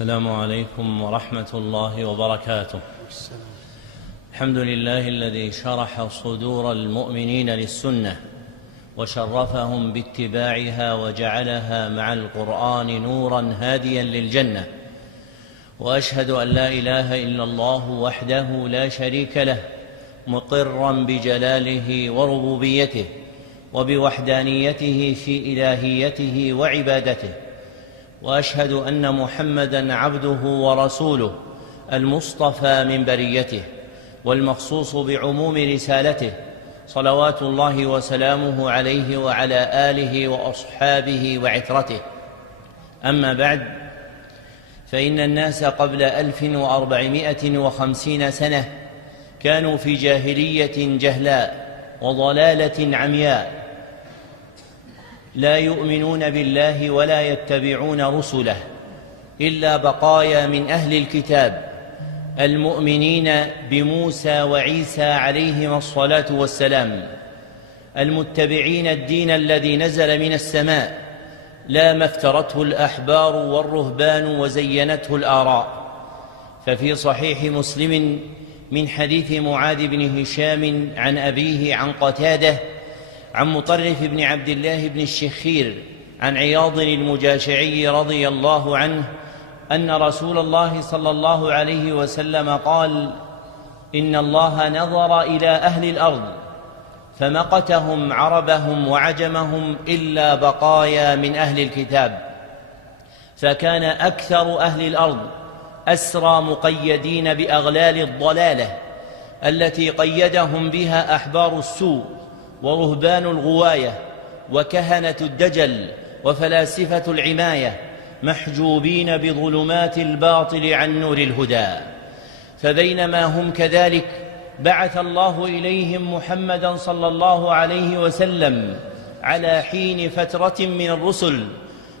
السلام عليكم ورحمة الله وبركاته. الحمد لله الذي شرح صدور المؤمنين للسنة وشرفهم باتباعها وجعلها مع القرآن نورا هاديا للجنة، وأشهد أن لا إله إلا الله وحده لا شريك له مقرا بجلاله وربوبيته وبوحدانيته في إلهيته وعبادته، وأشهد أن محمدًا عبده ورسوله المصطفى من بريته والمخصوص بعموم رسالته، صلوات الله وسلامه عليه وعلى آله وأصحابه وعترته. أما بعد، فإن الناس قبل 1450 سنة كانوا في جاهلية جهلاء وضلالة عمياء، لا يؤمنون بالله ولا يتبعون رسله إلا بقايا من أهل الكتاب المؤمنين بموسى وعيسى عليهما الصلاة والسلام، المتبعين الدين الذي نزل من السماء لا ما افترته الأحبار والرهبان وزينته الآراء. ففي صحيح مسلم من حديث معاذ بن هشام عن أبيه عن قتادة عن مطرف بن عبد الله بن الشخير عن عياض المجاشعي رضي الله عنه أن رسول الله صلى الله عليه وسلم قال: إن الله نظر إلى أهل الأرض فمقتهم عربهم وعجمهم إلا بقايا من أهل الكتاب، فكان أكثر أهل الأرض أسرى مقيدين بأغلال الضلالة التي قيدهم بها أحبار السوء ورهبان الغواية وكهنة الدجل وفلاسفة العماية، محجوبين بظلمات الباطل عن نور الهدى. فبينما هم كذلك بعث الله إليهم محمدًا صلى الله عليه وسلم على حين فترة من الرسل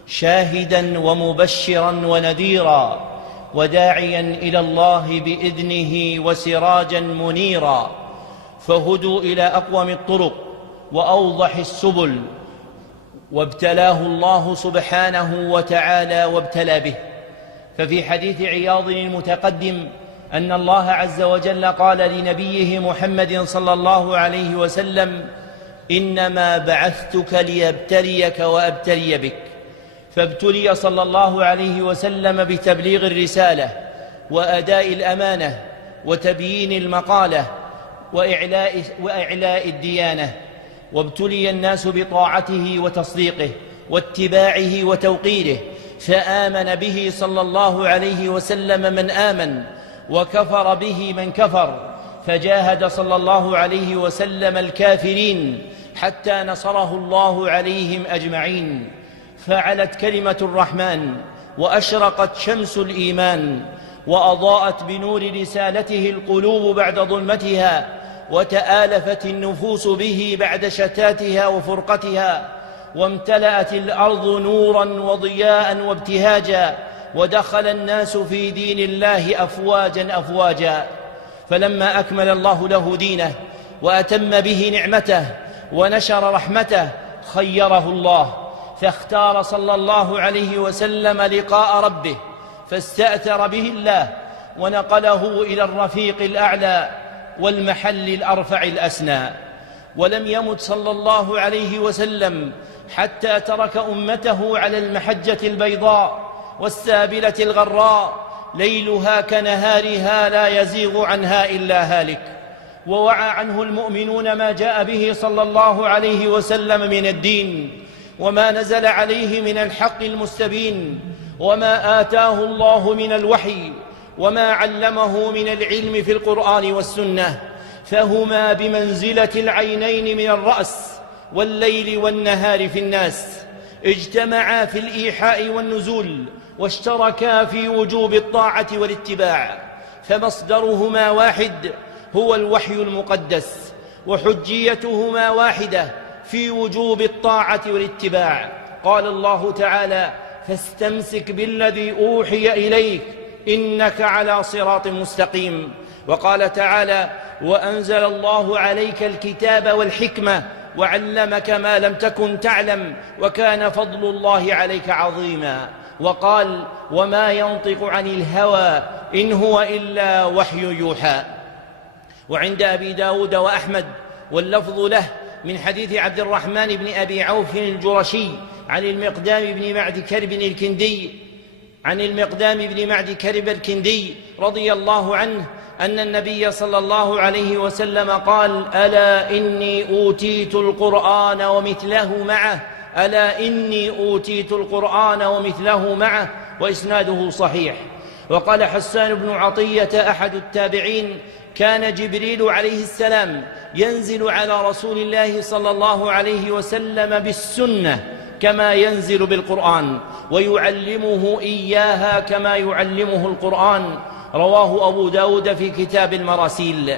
شاهدًا ومبشرًا ونذيرًا وداعيًا إلى الله بإذنه وسراجًا منيرًا، فهدوا إلى أقوم الطرق وأوضح السبل، وابتلاه الله سبحانه وتعالى وابتلى به. ففي حديث عياض المتقدم أن الله عز وجل قال لنبيه محمد صلى الله عليه وسلم: إنما بعثتك ليبتليك وأبتلي بك. فابتلي صلى الله عليه وسلم بتبليغ الرسالة وأداء الأمانة وتبيين المقالة وإعلاء الديانة، وابتلي الناس بطاعته وتصديقه واتباعه وتوقيره، فآمن به صلى الله عليه وسلم من آمن وكفر به من كفر، فجاهد صلى الله عليه وسلم الكافرين حتى نصره الله عليهم أجمعين. فعلت كلمة الرحمن وأشرقت شمس الإيمان وأضاءت بنور رسالته القلوب بعد ظلمتها، وتآلفت النفوس به بعد شتاتها وفرقتها، وامتلأت الأرض نوراً وضياءً وابتهاجاً، ودخل الناس في دين الله أفواجاً أفواجاً. فلما أكمل الله له دينه وأتم به نعمته ونشر رحمته خيره الله، فاختار صلى الله عليه وسلم لقاء ربه، فاستأثر به الله ونقله إلى الرفيق الأعلى والمحل الأرفع الأسنى. ولم يمت صلى الله عليه وسلم حتى ترك أمته على المحجة البيضاء والسابلة الغراء، ليلها كنهارها لا يزيغ عنها إلا هالك. ووعى عنه المؤمنون ما جاء به صلى الله عليه وسلم من الدين وما نزل عليه من الحق المستبين، وما آتاه الله من الوحي وما علمه من العلم في القرآن والسنة، فهما بمنزلة العينين من الرأس والليل والنهار في الناس، اجتمعا في الإيحاء والنزول، واشتركا في وجوب الطاعة والاتباع، فمصدرهما واحد هو الوحي المقدس، وحجيتهما واحدة في وجوب الطاعة والاتباع. قال الله تعالى: فاستمسك بالذي أوحي إليك إنك على صراط مستقيم. وقال تعالى: وأنزل الله عليك الكتاب والحكمة وعلمك ما لم تكن تعلم وكان فضل الله عليك عظيما. وقال: وما ينطق عن الهوى إن هو إلا وحي يوحى. وعند أبي داود وأحمد واللفظ له من حديث عبد الرحمن بن أبي عوف الجرشي عن المقدام بن معد كرب الكندي رضي الله عنه أن النبي صلى الله عليه وسلم قال: ألا إني أوتيت القرآن ومثله معه وإسناده صحيح. وقال حسان بن عطية أحد التابعين: كان جبريل عليه السلام ينزل على رسول الله صلى الله عليه وسلم بالسنة كما ينزل بالقرآن، ويعلمه إياها كما يعلمه القرآن. رواه أبو داود في كتاب المراسيل.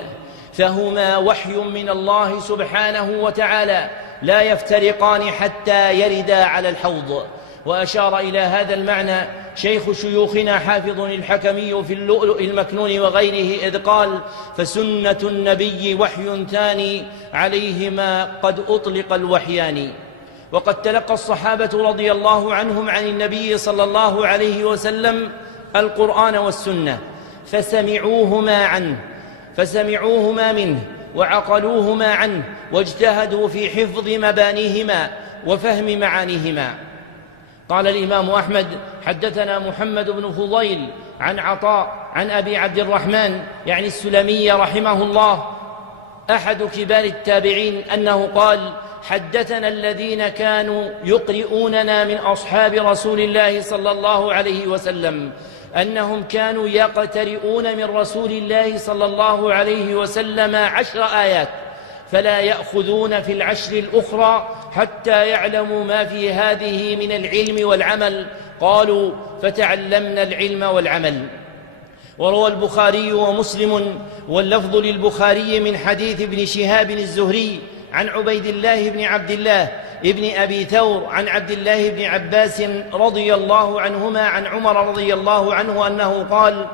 فهما وحي من الله سبحانه وتعالى لا يفترقان حتى يردا على الحوض. وأشار إلى هذا المعنى شيخ شيوخنا حافظ الحكمي في اللؤلؤ المكنون وغيره إذ قال: فسنة النبي وحي ثاني عليهما قد أطلق الوحيان. وقد تلقى الصحابة رضي الله عنهم عن النبي صلى الله عليه وسلم القرآن والسنة فسمعوهما منه وعقلوهما عنه، واجتهدوا في حفظ مبانيهما وفهم معانيهما. قال الإمام أحمد: حدثنا محمد بن فضيل عن عطاء عن أبي عبد الرحمن يعني السلمي رحمه الله أحد كبار التابعين أنه قال: حدثنا الذين كانوا يقرؤوننا من أصحاب رسول الله صلى الله عليه وسلم أنهم كانوا يقترؤون من رسول الله صلى الله عليه وسلم 10 آيات، فلا يأخذون في العشر الأخرى حتى يعلموا ما في هذه من العلم والعمل. قالوا: فتعلمنا العلم والعمل. وروى البخاري ومسلم واللفظ للبخاري من حديث ابن شهاب الزهري عن عبيد الله بن عبد الله ابن أبي ثور عن عبد الله بن عباس رضي الله عنهما عن عمر رضي الله عنه أنه قال: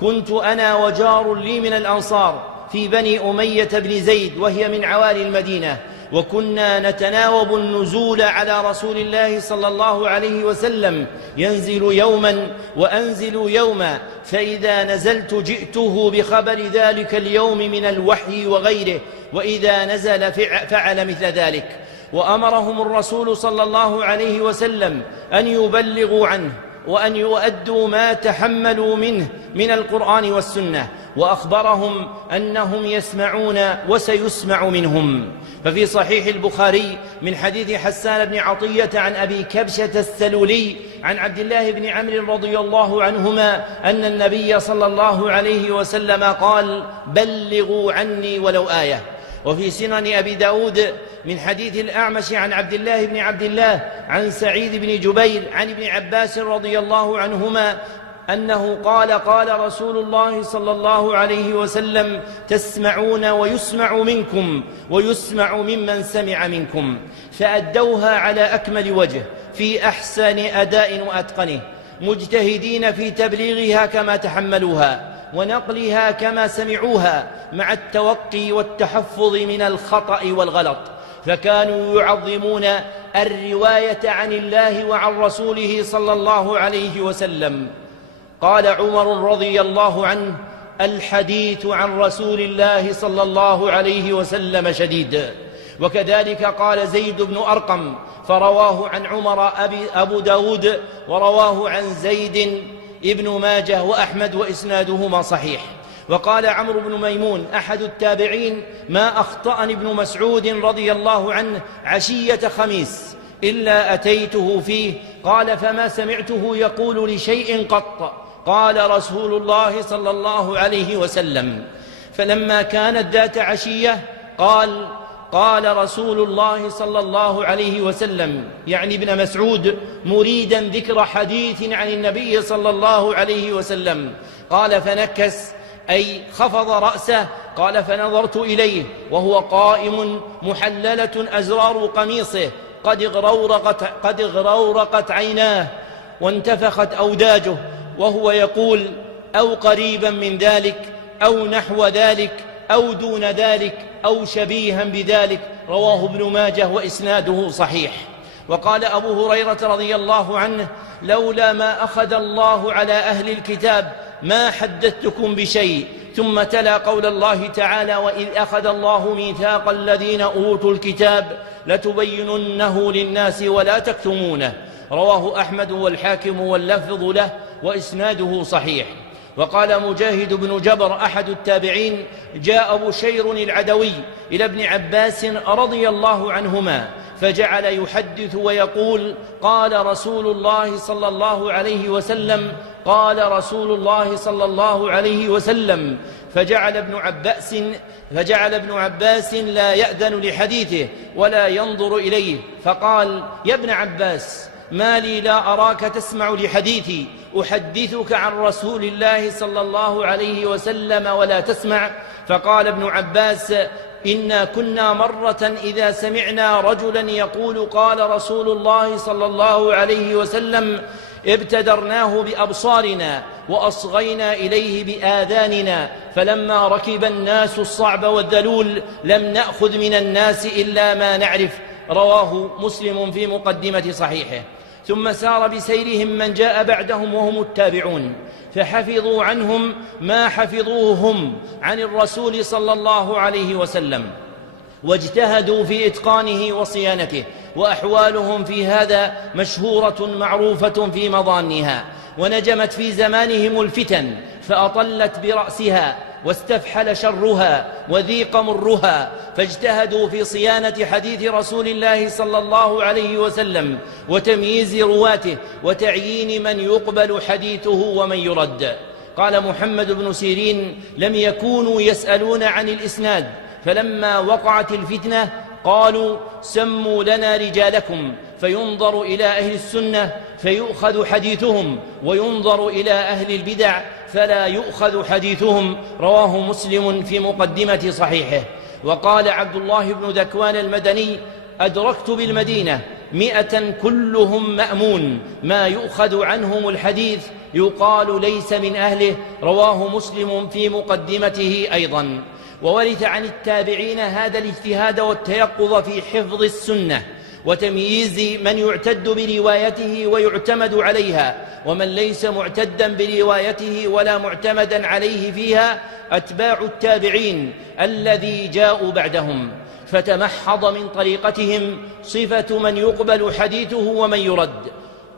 كنت أنا وجار لي من الأنصار في بني أمية بن زيد وهي من عوالي المدينة، وكنا نتناوب النزول على رسول الله صلى الله عليه وسلم، ينزل يوما وأنزل يوما، فإذا نزلت جئته بخبر ذلك اليوم من الوحي وغيره، وإذا نزل فعل مثل ذلك. وأمرهم الرسول صلى الله عليه وسلم أن يبلغوا عنه وأن يؤدوا ما تحملوا منه من القرآن والسنة، وأخبرهم أنهم يسمعون وسيسمع منهم. ففي صحيح البخاري من حديث حسان بن عطية عن أبي كبشة السلولي عن عبد الله بن عمرو رضي الله عنهما أن النبي صلى الله عليه وسلم قال: بلغوا عني ولو آية. وفي سنن أبي داود من حديث الأعمش عن عبد الله بن عبد الله عن سعيد بن جبير عن ابن عباس رضي الله عنهما أنه قال: قال رسول الله صلى الله عليه وسلم: تسمعون ويسمع منكم ويسمع ممن سمع منكم. فأدوها على أكمل وجه في أحسن أداء وأتقنه، مجتهدين في تبليغها كما تحملوها ونقلها كما سمعوها، مع التوقي والتحفظ من الخطأ والغلط. فكانوا يعظمون الرواية عن الله وعن رسوله صلى الله عليه وسلم. قال عمر رضي الله عنه: الحديث عن رسول الله صلى الله عليه وسلم شديد. وكذلك قال زيد بن أرقم، فرواه عن عمر أبو داود، ورواه عن زيد ابن ماجه وأحمد، وإسنادهما صحيح. وقال عمرو بن ميمون أحد التابعين: ما أخطأني ابن مسعود رضي الله عنه عشية خميس إلا أتيته فيه. قال: فما سمعته يقول لشيء قط. قال رسول الله صلى الله عليه وسلم. فلما كانت ذات عشية قال رسول الله صلى الله عليه وسلم، يعني ابن مسعود، مريدا ذكر حديث عن النبي صلى الله عليه وسلم. قال: فنكس، أي خفض رأسه. قال: فنظرت إليه وهو قائم محللة أزرار قميصه قد اغرورقت عيناه وانتفخت أوداجه، وهو يقول: أو قريبا من ذلك، أو نحو ذلك، أو دون ذلك، أو شبيها بذلك. رواه ابن ماجه وإسناده صحيح. وقال أبو هريرة رضي الله عنه: لولا ما أخذ الله على أهل الكتاب ما حدثتكم بشيء. ثم تلا قول الله تعالى: وإذ أخذ الله ميثاق الذين أوتوا الكتاب لتبيننه للناس ولا تكتمونه. رواه أحمد والحاكم واللفظ له وإسناده صحيح. وقال مجاهد بن جبر أحد التابعين: جاء بشير العدوي إلى ابن عباس رضي الله عنهما فجعل يحدث ويقول: قال رسول الله صلى الله عليه وسلم، قال رسول الله صلى الله عليه وسلم. فجعل ابن عباس لا يأذن لحديثه ولا ينظر إليه، فقال: يا ابن عباس، ما لي لا أراك تسمع لحديثي أحدثك عن رسول الله صلى الله عليه وسلم ولا تسمع؟ فقال ابن عباس: إنا كنا مرة إذا سمعنا رجلا يقول قال رسول الله صلى الله عليه وسلم ابتدرناه بأبصارنا وأصغينا إليه بآذاننا، فلما ركب الناس الصعب والذلول لم نأخذ من الناس إلا ما نعرف. رواه مسلم في مقدمة صحيحه. ثم سار بسيرهم من جاء بعدهم وهم التابعون، فحفظوا عنهم ما حفظوه هم عن الرسول صلى الله عليه وسلم، واجتهدوا في إتقانه وصيانته، وأحوالهم في هذا مشهورة معروفة في مضانها. ونجمت في زمانهم الفتن فأطلت برأسها واستفحل شرها وذيق مرها، فاجتهدوا في صيانة حديث رسول الله صلى الله عليه وسلم وتمييز رواته وتعيين من يقبل حديثه ومن يرد. قال محمد بن سيرين: لم يكونوا يسألون عن الإسناد، فلما وقعت الفتنة قالوا: سموا لنا رجالكم، فينظر إلى أهل السنة فيؤخذ حديثهم، وينظر إلى أهل البدع فلا يؤخذ حديثهم. رواه مسلم في مقدمة صحيحه. وقال عبد الله بن ذكوان المدني: أدركت بالمدينة 100 كلهم مأمون، ما يؤخذ عنهم الحديث يقال ليس من أهله. رواه مسلم في مقدمته أيضا. وورث عن التابعين هذا الاجتهاد والتيقظ في حفظ السنة وتمييز من يعتد بروايته ويعتمد عليها ومن ليس معتدا بروايته ولا معتمدا عليه فيها، أتباع التابعين الذي جاءوا بعدهم، فتمحض من طريقتهم صفة من يقبل حديثه ومن يرد.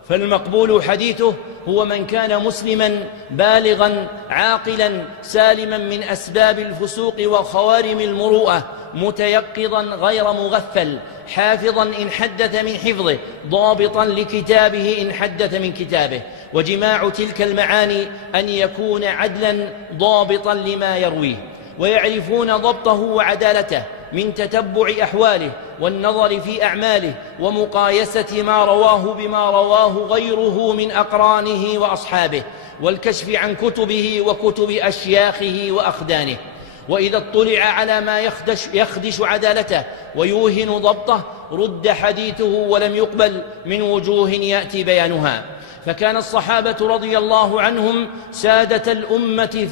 فالمقبول حديثه هو من كان مسلما بالغا عاقلا سالما من أسباب الفسوق وخوارم المروءة، متيقظا غير مغفل، حافظا إن حدث من حفظه، ضابطا لكتابه إن حدث من كتابه. وجماع تلك المعاني أن يكون عدلا ضابطا لما يرويه، ويعرفون ضبطه وعدالته من تتبع أحواله والنظر في أعماله ومقايسة ما رواه بما رواه غيره من أقرانه وأصحابه، والكشف عن كتبه وكتب أشياخه وأخدانه. وإذا اطلع على ما يخدش عدالته ويوهن ضبطه رد حديثه ولم يقبل من وجوه يأتي بيانها. فكان الصحابة رضي الله عنهم سادة الأمة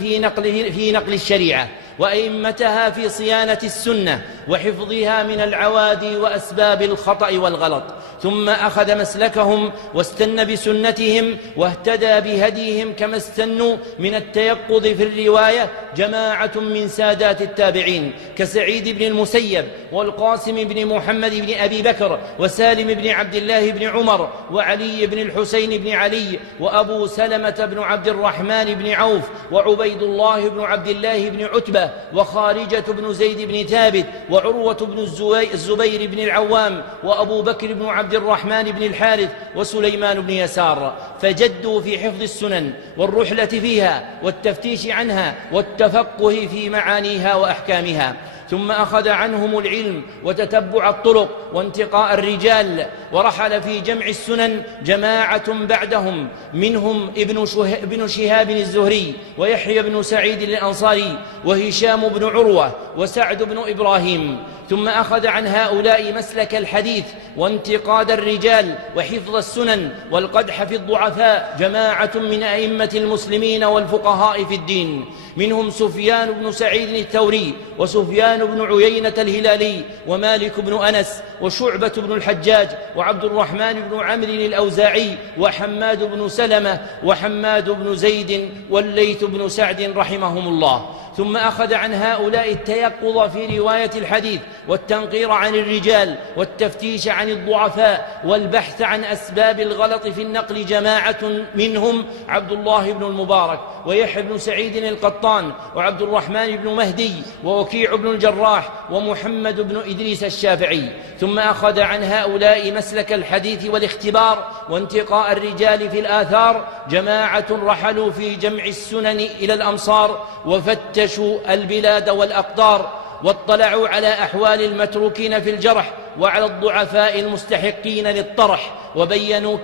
في نقل الشريعة، وأئمتها في صيانة السنة وحفظها من العوادي وأسباب الخطأ والغلط. ثم أخذ مسلكهم واستنى بسنتهم واهتدى بهديهم كما استنوا من التيقظ في الرواية جماعة من سادات التابعين كسعيد بن المسيب والقاسم بن محمد بن أبي بكر وسالم بن عبد الله بن عمر وعلي بن الحسين بن علي وأبو سلمة بن عبد الرحمن بن عوف وعبيد الله بن عبد الله بن عتبة وخارجة بن زيد بن ثابت وعروة بن الزبير بن العوام وأبو بكر بن عبد الرحمن بن الحارث وسليمان بن يسار، فجدوا في حفظ السنن والرحلة فيها والتفتيش عنها والتفقه في معانيها وأحكامها. ثم أخذ عنهم العلم وتتبع الطرق وانتقاء الرجال، ورحل في جمع السنن جماعة بعدهم، منهم ابن شهاب الزهري ويحيى بن سعيد الأنصاري وهشام بن عروة وسعد بن إبراهيم. ثم أخذ عن هؤلاء مسلك الحديث وانتقاد الرجال وحفظ السنن والقدح في الضعفاء جماعة من أئمة المسلمين والفقهاء في الدين، منهم سفيان بن سعيد الثوري وسفيان وسفيان بن عيينة الهلالي ومالك بن أنس وشعبة بن الحجاج وعبد الرحمن بن عمرو الأوزاعي وحماد بن سلمة وحماد بن زيد والليث بن سعد رحمهم الله. ثم أخذ عن هؤلاء التيقظ في رواية الحديث والتنقير عن الرجال والتفتيش عن الضعفاء والبحث عن أسباب الغلط في النقل جماعة منهم عبد الله بن المبارك ويحيى بن سعيد القطان وعبد الرحمن بن مهدي ووكيع بن الجراح ومحمد بن إدريس الشافعي. ثم أخذ عن هؤلاء مسلك الحديث والاختبار وانتقاء الرجال في الآثار جماعة رحلوا في جمع السنن إلى الأمصار وفتشوا البلاد والأقطار واطلعوا على أحوال المتروكين في الجرح وعلى الضعفاء المستحقين للطرح وبينوا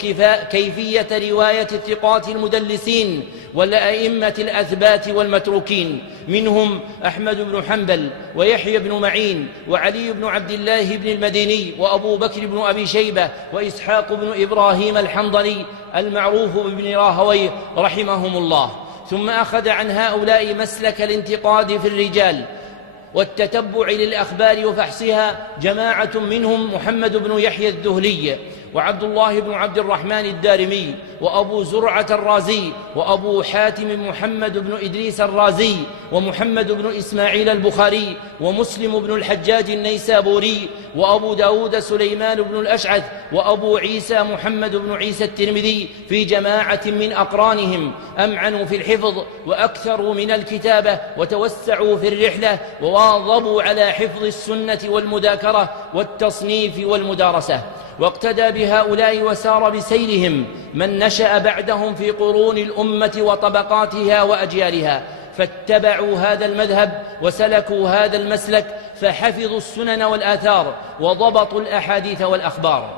كيفية رواية الثقات المدلسين والأئمة الأثبات والمتروكين منهم أحمد بن حنبل ويحيى بن معين وعلي بن عبد الله بن المديني وأبو بكر بن أبي شيبة وإسحاق بن إبراهيم الحنظلي المعروف بن راهويه رحمهم الله. ثم أخذ عن هؤلاء مسلك الانتقاد في الرجال والتتبع للأخبار وفحصها جماعة منهم محمد بن يحيى الذهلي وعبد الله بن عبد الرحمن الدارمي وأبو زرعة الرازي وأبو حاتم محمد بن إدريس الرازي ومحمد بن إسماعيل البخاري ومسلم بن الحجاج النيسابوري وأبو داود سليمان بن الأشعث وأبو عيسى محمد بن عيسى الترمذي في جماعة من أقرانهم أمعنوا في الحفظ وأكثروا من الكتابة وتوسعوا في الرحلة وواظبوا على حفظ السنة والمذاكرة والتصنيف والمدارسة. واقتدى بهؤلاء وسار بسيرهم من نشأ بعدهم في قرون الأمة وطبقاتها وأجيالها فاتبعوا هذا المذهب وسلكوا هذا المسلك فحفظوا السنن والآثار وضبطوا الأحاديث والأخبار.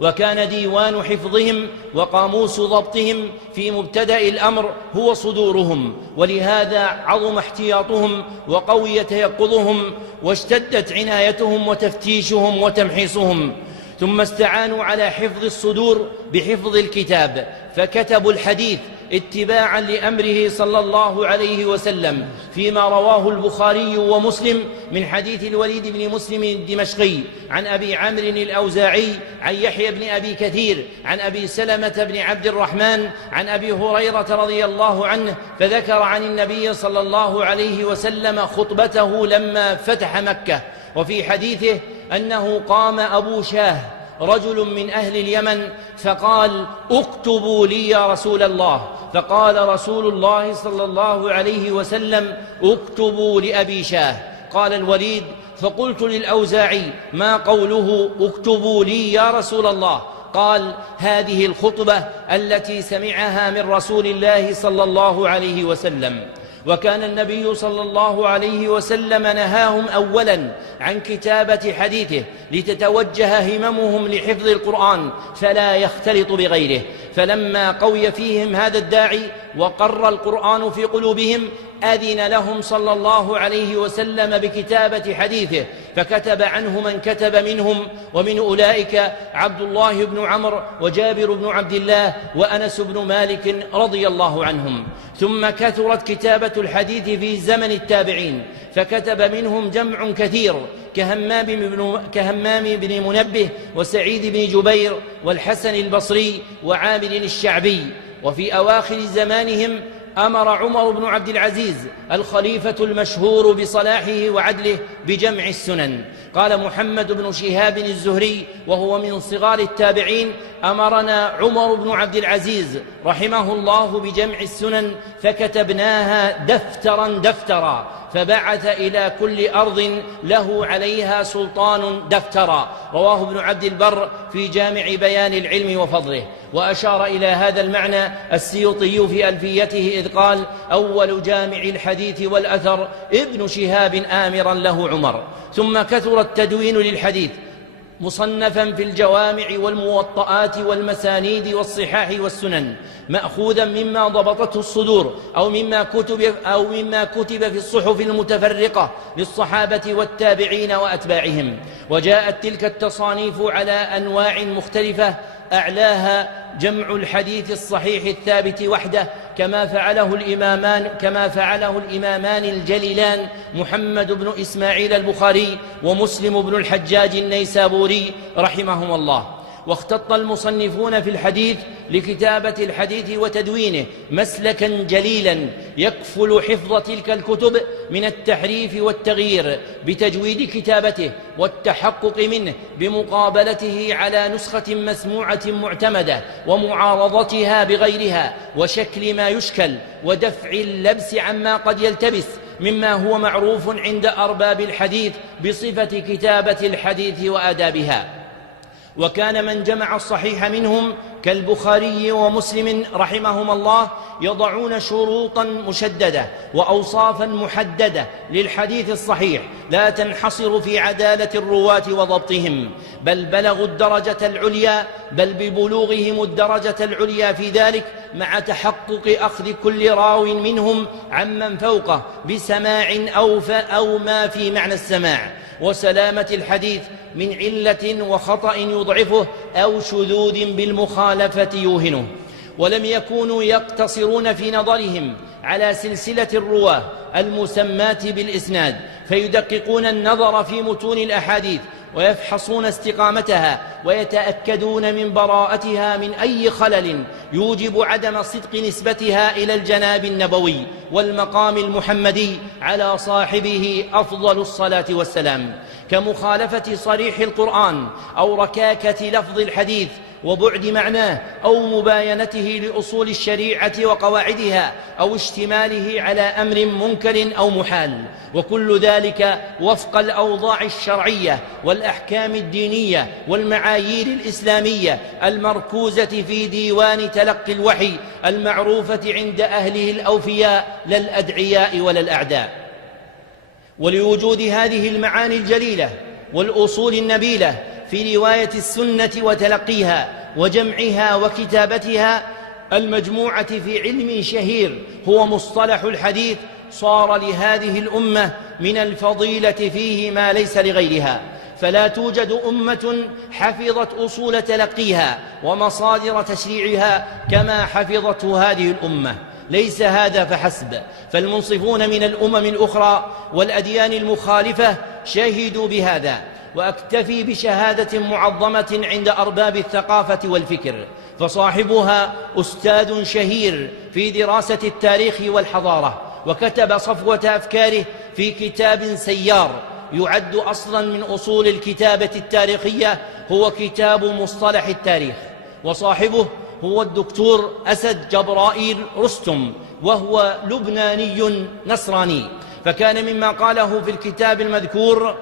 وكان ديوان حفظهم وقاموس ضبطهم في مبتدأ الأمر هو صدورهم، ولهذا عظم احتياطهم وقوي تيقظهم واشتدت عنايتهم وتفتيشهم وتمحيصهم. ثم استعانوا على حفظ الصدور بحفظ الكتاب فكتبوا الحديث اتباعا لأمره صلى الله عليه وسلم فيما رواه البخاري ومسلم من حديث الوليد بن مسلم الدمشقي عن أبي عمرو الأوزاعي عن يحيى بن أبي كثير عن أبي سلمة بن عبد الرحمن عن أبي هريرة رضي الله عنه فذكر عن النبي صلى الله عليه وسلم خطبته لما فتح مكة. وفي حديثه أنه قام أبو شاه رجل من أهل اليمن فقال اكتبوا لي يا رسول الله، فقال رسول الله صلى الله عليه وسلم اكتبوا لأبي شاه. قال الوليد فقلت للأوزاعي ما قوله اكتبوا لي يا رسول الله؟ قال هذه الخطبة التي سمعها من رسول الله صلى الله عليه وسلم. وكان النبي صلى الله عليه وسلم نهاهم أولا عن كتابة حديثه لتتوجه هممهم لحفظ القرآن فلا يختلط بغيره، فلما قوي فيهم هذا الداعي وقر القرآن في قلوبهم أذن لهم صلى الله عليه وسلم بكتابة حديثه فكتب عنه من كتب منهم، ومن أولئك عبد الله بن عمرو وجابر بن عبد الله وأنس بن مالك رضي الله عنهم. ثم كثرت كتابة الحديث في زمن التابعين فكتب منهم جمع كثير كهمام بن منبه وسعيد بن جبير والحسن البصري وعامر الشعبي. وفي أواخر زمانهم أمر عمر بن عبد العزيز الخليفة المشهور بصلاحه وعدله بجمع السنن. قال محمد بن شهاب الزهري وهو من صغار التابعين أمرنا عمر بن عبد العزيز رحمه الله بجمع السنن فكتبناها دفترا فبعث إلى كل أرض له عليها سلطان دفترا. رواه ابن عبد البر في جامع بيان العلم وفضله. وأشار إلى هذا المعنى السيوطي في ألفيته إذ قال أول جامع الحديث والأثر ابن شهاب آمرا له عمر. ثم كثر التدوين للحديث مصنفا في الجوامع والموطئات والمسانيد والصحاح والسنن مأخوذا مما ضبطته الصدور أو مما كتب في الصحف المتفرقة للصحابة والتابعين وأتباعهم. وجاءت تلك التصانيف على أنواع مختلفة أعلاها جمع الحديث الصحيح الثابت وحده كما فعله الإمامان الجليلان محمد بن إسماعيل البخاري ومسلم بن الحجاج النيسابوري رحمهم الله. واختط المصنفون في الحديث لكتابة الحديث وتدوينه مسلكا جليلا يكفل حفظ تلك الكتب من التحريف والتغيير بتجويد كتابته والتحقق منه بمقابلته على نسخة مسموعة معتمدة ومعارضتها بغيرها وشكل ما يشكل ودفع اللبس عما قد يلتبس مما هو معروف عند أرباب الحديث بصفة كتابة الحديث وآدابها. وكان من جمع الصحيح منهم كالبخاري ومسلم رحمهم الله يضعون شروطا مشددة وأوصافا محددة للحديث الصحيح لا تنحصر في عدالة الرواة وضبطهم، بل ببلوغهم الدرجة العليا في ذلك مع تحقق أخذ كل راو منهم عمن فوقه بسماع أو ما في معنى السماع، وسلامة الحديث من علة وخطأ يضعفه أو شذوذ بالمخالفة يوهنه. ولم يكونوا يقتصرون في نظرهم على سلسلة الرواة المسماة بالإسناد، فيدققون النظر في متون الأحاديث ويفحصون استقامتها ويتأكدون من براءتها من أي خلل يوجب عدم صدق نسبتها إلى الجناب النبوي والمقام المحمدي على صاحبه أفضل الصلاة والسلام، كمخالفة صريح القرآن أو ركاكة لفظ الحديث وبعد معناه أو مباينته لأصول الشريعة وقواعدها أو اشتماله على أمر منكر أو محال، وكل ذلك وفق الأوضاع الشرعية والأحكام الدينية والمعايير الإسلامية المركوزة في ديوان تلقي الوحي المعروفة عند أهله الأوفياء لا الأدعياء ولا الأعداء. ولوجود هذه المعاني الجليلة والأصول النبيلة في رواية السنة وتلقيها وجمعها وكتابتها المجموعة في علم شهير هو مصطلح الحديث، صار لهذه الأمة من الفضيلة فيه ما ليس لغيرها، فلا توجد أمة حفظت أصول تلقيها ومصادر تشريعها كما حفظته هذه الأمة. ليس هذا فحسب، فالمنصفون من الأمم الأخرى والأديان المخالفة شهدوا بهذا، وأكتفي بشهادة معظمة عند أرباب الثقافة والفكر، فصاحبها أستاذ شهير في دراسة التاريخ والحضارة، وكتب صفوة أفكاره في كتاب سيار يعد أصلاً من أصول الكتابة التاريخية، هو كتاب مصطلح التاريخ. وصاحبه هو الدكتور أسد جبرائيل رستم، وهو لبناني نصراني، فكان مما قاله في الكتاب المذكور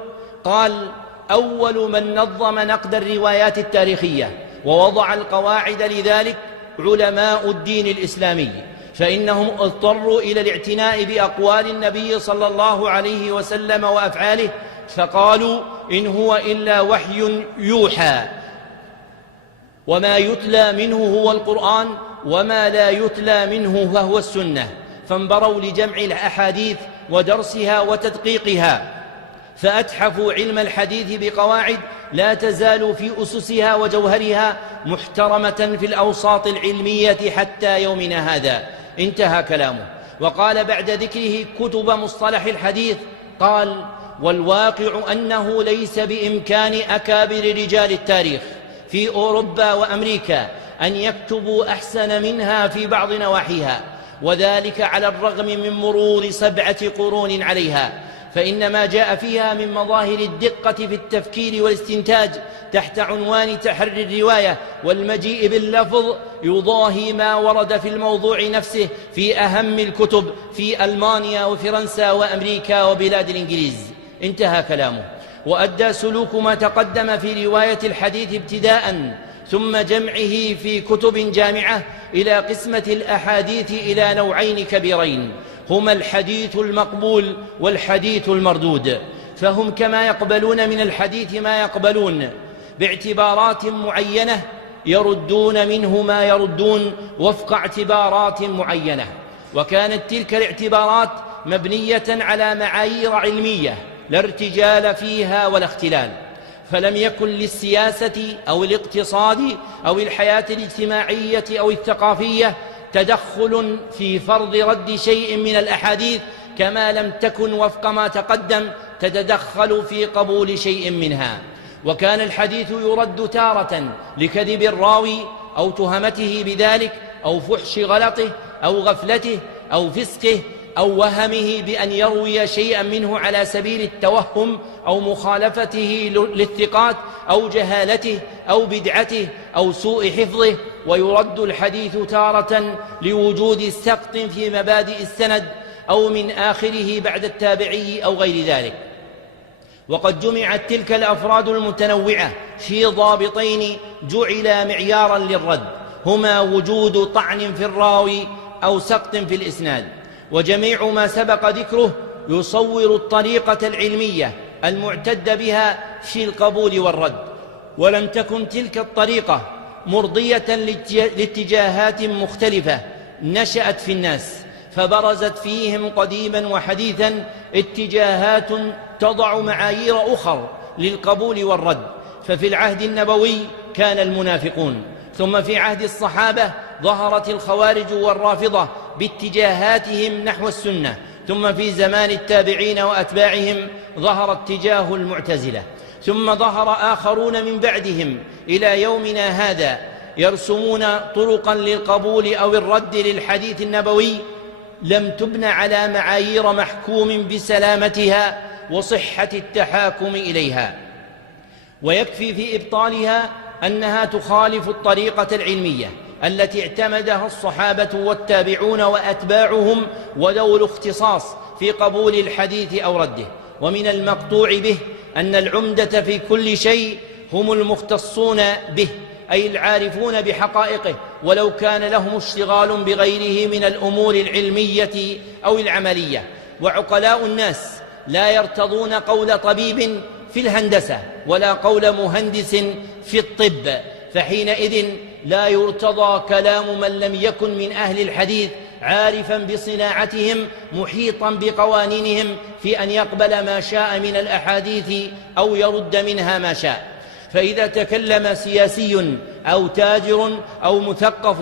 قال: أول من نظم نقد الروايات التاريخية ووضع القواعد لذلك علماء الدين الإسلامي، فإنهم اضطروا إلى الاعتناء بأقوال النبي صلى الله عليه وسلم وأفعاله، فقالوا: إن هو إلا وحي يوحى، وما يتلى منه هو القرآن، وما لا يتلى منه فهو السنة. فانبروا لجمع الأحاديث ودرسها وتدقيقها، فأتحفوا علم الحديث بقواعد لا تزال في أسسها وجوهرها محترمة في الأوساط العلمية حتى يومنا هذا. انتهى كلامه. وقال بعد ذكره كتب مصطلح الحديث قال: والواقع أنه ليس بإمكان أكابر رجال التاريخ في أوروبا وأمريكا أن يكتبوا أحسن منها في بعض نواحيها، وذلك على الرغم من مرور 7 قرون عليها، فإن ما جاء فيها من مظاهر الدقة في التفكير والاستنتاج تحت عنوان تحري الرواية والمجيء باللفظ يضاهي ما ورد في الموضوع نفسه في أهم الكتب في ألمانيا وفرنسا وأمريكا وبلاد الإنجليز. انتهى كلامه. وأدى سلوك ما تقدم في رواية الحديث ابتداءً ثم جمعه في كتب جامعة إلى قسمة الأحاديث إلى نوعين كبيرين، هما الحديث المقبول والحديث المردود. فهم كما يقبلون من الحديث ما يقبلون باعتبارات معينة، يردون منه ما يردون وفق اعتبارات معينة، وكانت تلك الاعتبارات مبنية على معايير علمية لا ارتجال فيها ولا اختلال. فلم يكن للسياسة أو الاقتصاد أو الحياة الاجتماعية أو الثقافية تدخل في فرض رد شيء من الأحاديث، كما لم تكن وفق ما تقدم تتدخل في قبول شيء منها. وكان الحديث يرد تارة لكذب الراوي أو تهمته بذلك أو فحش غلطه أو غفلته أو فسقه أو وهمه بأن يروي شيئا منه على سبيل التوهم أو مخالفته للثقات أو جهالته أو بدعته أو سوء حفظه. ويرد الحديث تارة لوجود سقط في مبادئ السند أو من آخره بعد التابعي أو غير ذلك. وقد جمعت تلك الأفراد المتنوعة في ضابطين جعلا معيارا للرد، هما وجود طعن في الراوي أو سقط في الإسناد. وجميع ما سبق ذكره يصور الطريقة العلمية المعتد بها في القبول والرد، ولم تكن تلك الطريقة مرضية لاتجاهات مختلفة نشأت في الناس، فبرزت فيهم قديما وحديثا اتجاهات تضع معايير أخر للقبول والرد. ففي العهد النبوي كان المنافقون، ثم في عهد الصحابة ظهرت الخوارج والرافضة باتجاهاتهم نحو السنة، ثم في زمان التابعين وأتباعهم ظهر اتجاه المعتزلة، ثم ظهر آخرون من بعدهم إلى يومنا هذا يرسمون طرقا للقبول أو الرد للحديث النبوي لم تبن على معايير محكوم بسلامتها وصحة التحاكم إليها. ويكفي في إبطالها أنها تخالف الطريقة العلمية التي اعتمدها الصحابة والتابعون وأتباعهم وذو الاختصاص في قبول الحديث أو رده. ومن المقطوع به أن العمدة في كل شيء هم المختصون به، أي العارفون بحقائقه، ولو كان لهم اشتغال بغيره من الأمور العلمية أو العملية. وعقلاء الناس لا يرتضون قول طبيب في الهندسة ولا قول مهندس في الطب، فحينئذ لا يرتضى كلام من لم يكن من أهل الحديث عارفا بصناعتهم محيطا بقوانينهم في أن يقبل ما شاء من الأحاديث أو يرد منها ما شاء. فإذا تكلم سياسي أو تاجر أو مثقف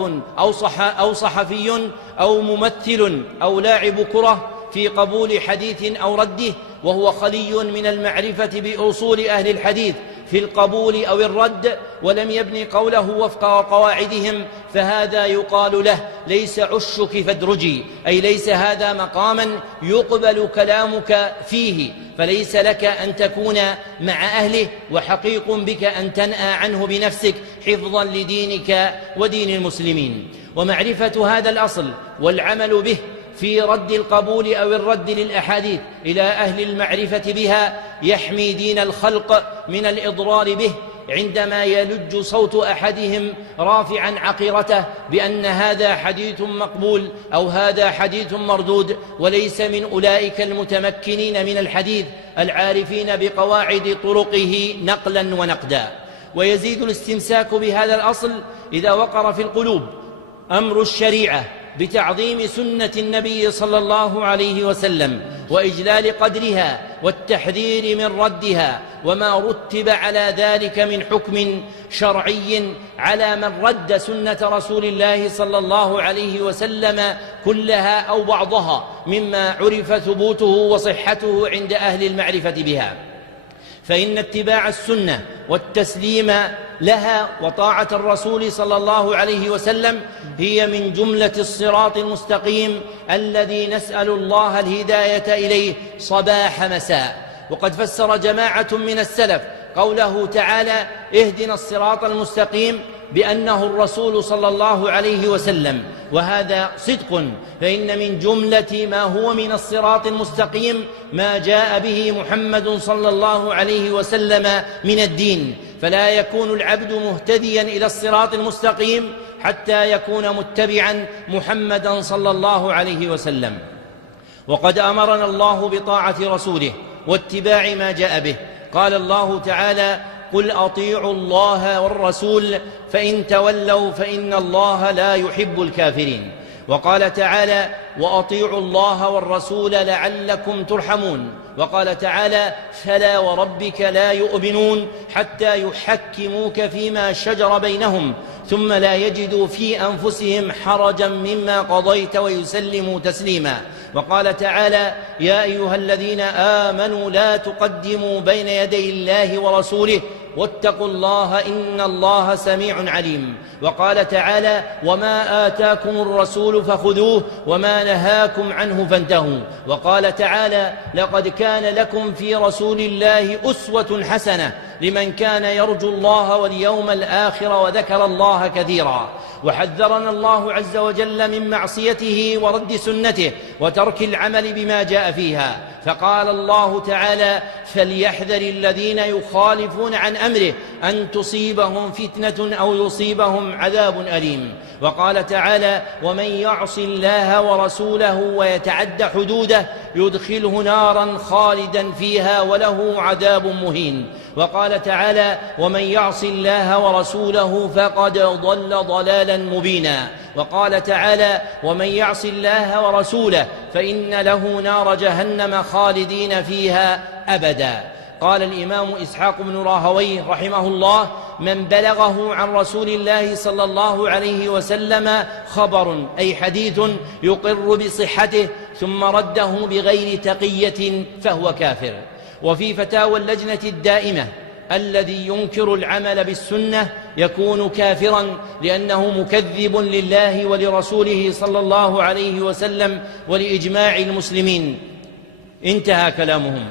أو صحفي أو ممثل أو لاعب كرة في قبول حديث أو رده وهو خلي من المعرفة بأصول أهل الحديث في القبول أو الرد ولم يبني قوله وفق قواعدهم، فهذا يقال له ليس عشك فادرجي، أي ليس هذا مقاما يقبل كلامك فيه، فليس لك أن تكون مع أهله، وحقيق بك أن تنأى عنه بنفسك حفظا لدينك ودين المسلمين. ومعرفة هذا الأصل والعمل به في رد القبول أو الرد للأحاديث إلى أهل المعرفة بها يحمي دين الخلق من الإضرار به عندما يلج صوت أحدهم رافعا عقيرته بأن هذا حديث مقبول أو هذا حديث مردود، وليس من أولئك المتمكنين من الحديث العارفين بقواعد طرقه نقلا ونقدا. ويزيد الاستمساك بهذا الأصل إذا وقر في القلوب أمر الشريعة بتعظيم سنة النبي صلى الله عليه وسلم وإجلال قدرها والتحذير من ردها، وما رتب على ذلك من حكم شرعي على من رد سنة رسول الله صلى الله عليه وسلم كلها أو بعضها مما عرف ثبوته وصحته عند أهل المعرفة بها. فإن اتباع السنة والتسليم لها وطاعة الرسول صلى الله عليه وسلم هي من جملة الصراط المستقيم الذي نسأل الله الهداية إليه صباح مساء. وقد فسر جماعة من السلف قوله تعالى اهدنا الصراط المستقيم بأنه الرسول صلى الله عليه وسلم، وهذا صدق، فإن من جملة ما هو من الصراط المستقيم ما جاء به محمد صلى الله عليه وسلم من الدين، فلا يكون العبد مهتديا إلى الصراط المستقيم حتى يكون متبعا محمدا صلى الله عليه وسلم. وقد أمرنا الله بطاعة رسوله واتباع ما جاء به. قال الله تعالى قل أطيعوا الله والرسول فإن تولوا فإن الله لا يحب الكافرين. وقال تعالى: وأطيعوا الله والرسول لعلكم ترحمون. وقال تعالى: فلا وربك لا يؤمنون حتى يحكموك فيما شجر بينهم ثم لا يجدوا في أنفسهم حرجا مما قضيت ويسلموا تسليما. وقال تعالى: يا أيها الذين آمنوا لا تقدموا بين يدي الله ورسوله واتقوا الله إن الله سميع عليم. وقال تعالى: وما آتاكم الرسول فخذوه وما نهاكم عنه فانتهوا. وقال تعالى: لقد كان لكم في رسول الله أسوة حسنة لمن كان يرجو الله واليوم الآخر وذكر الله كثيرا. وحذرنا الله عز وجل من معصيته ورد سنته وترك العمل بما جاء فيها، فقال الله تعالى: فليحذر الذين يخالفون عن أمره أن تصيبهم فتنة أو يصيبهم عذاب أليم. وقال تعالى: ومن يعص الله ورسوله ويتعد حدوده يدخله نارا خالدا فيها وله عذاب مهين. وقال تعالى: ومن يعص الله ورسوله فقد ضل ضلالا مبينا. وقال تعالى: ومن يعص الله ورسوله فإن له نار جهنم خالدين فيها أبدا. قال الإمام إسحاق بن راهويه رحمه الله: من بلغه عن رسول الله صلى الله عليه وسلم خبر أي حديث يقر بصحته ثم رده بغير تقية فهو كافر. وفي فتاوى اللجنة الدائمة: الذي ينكر العمل بالسنة يكون كافرا لأنه مكذب لله ولرسوله صلى الله عليه وسلم ولإجماع المسلمين. انتهى كلامهم.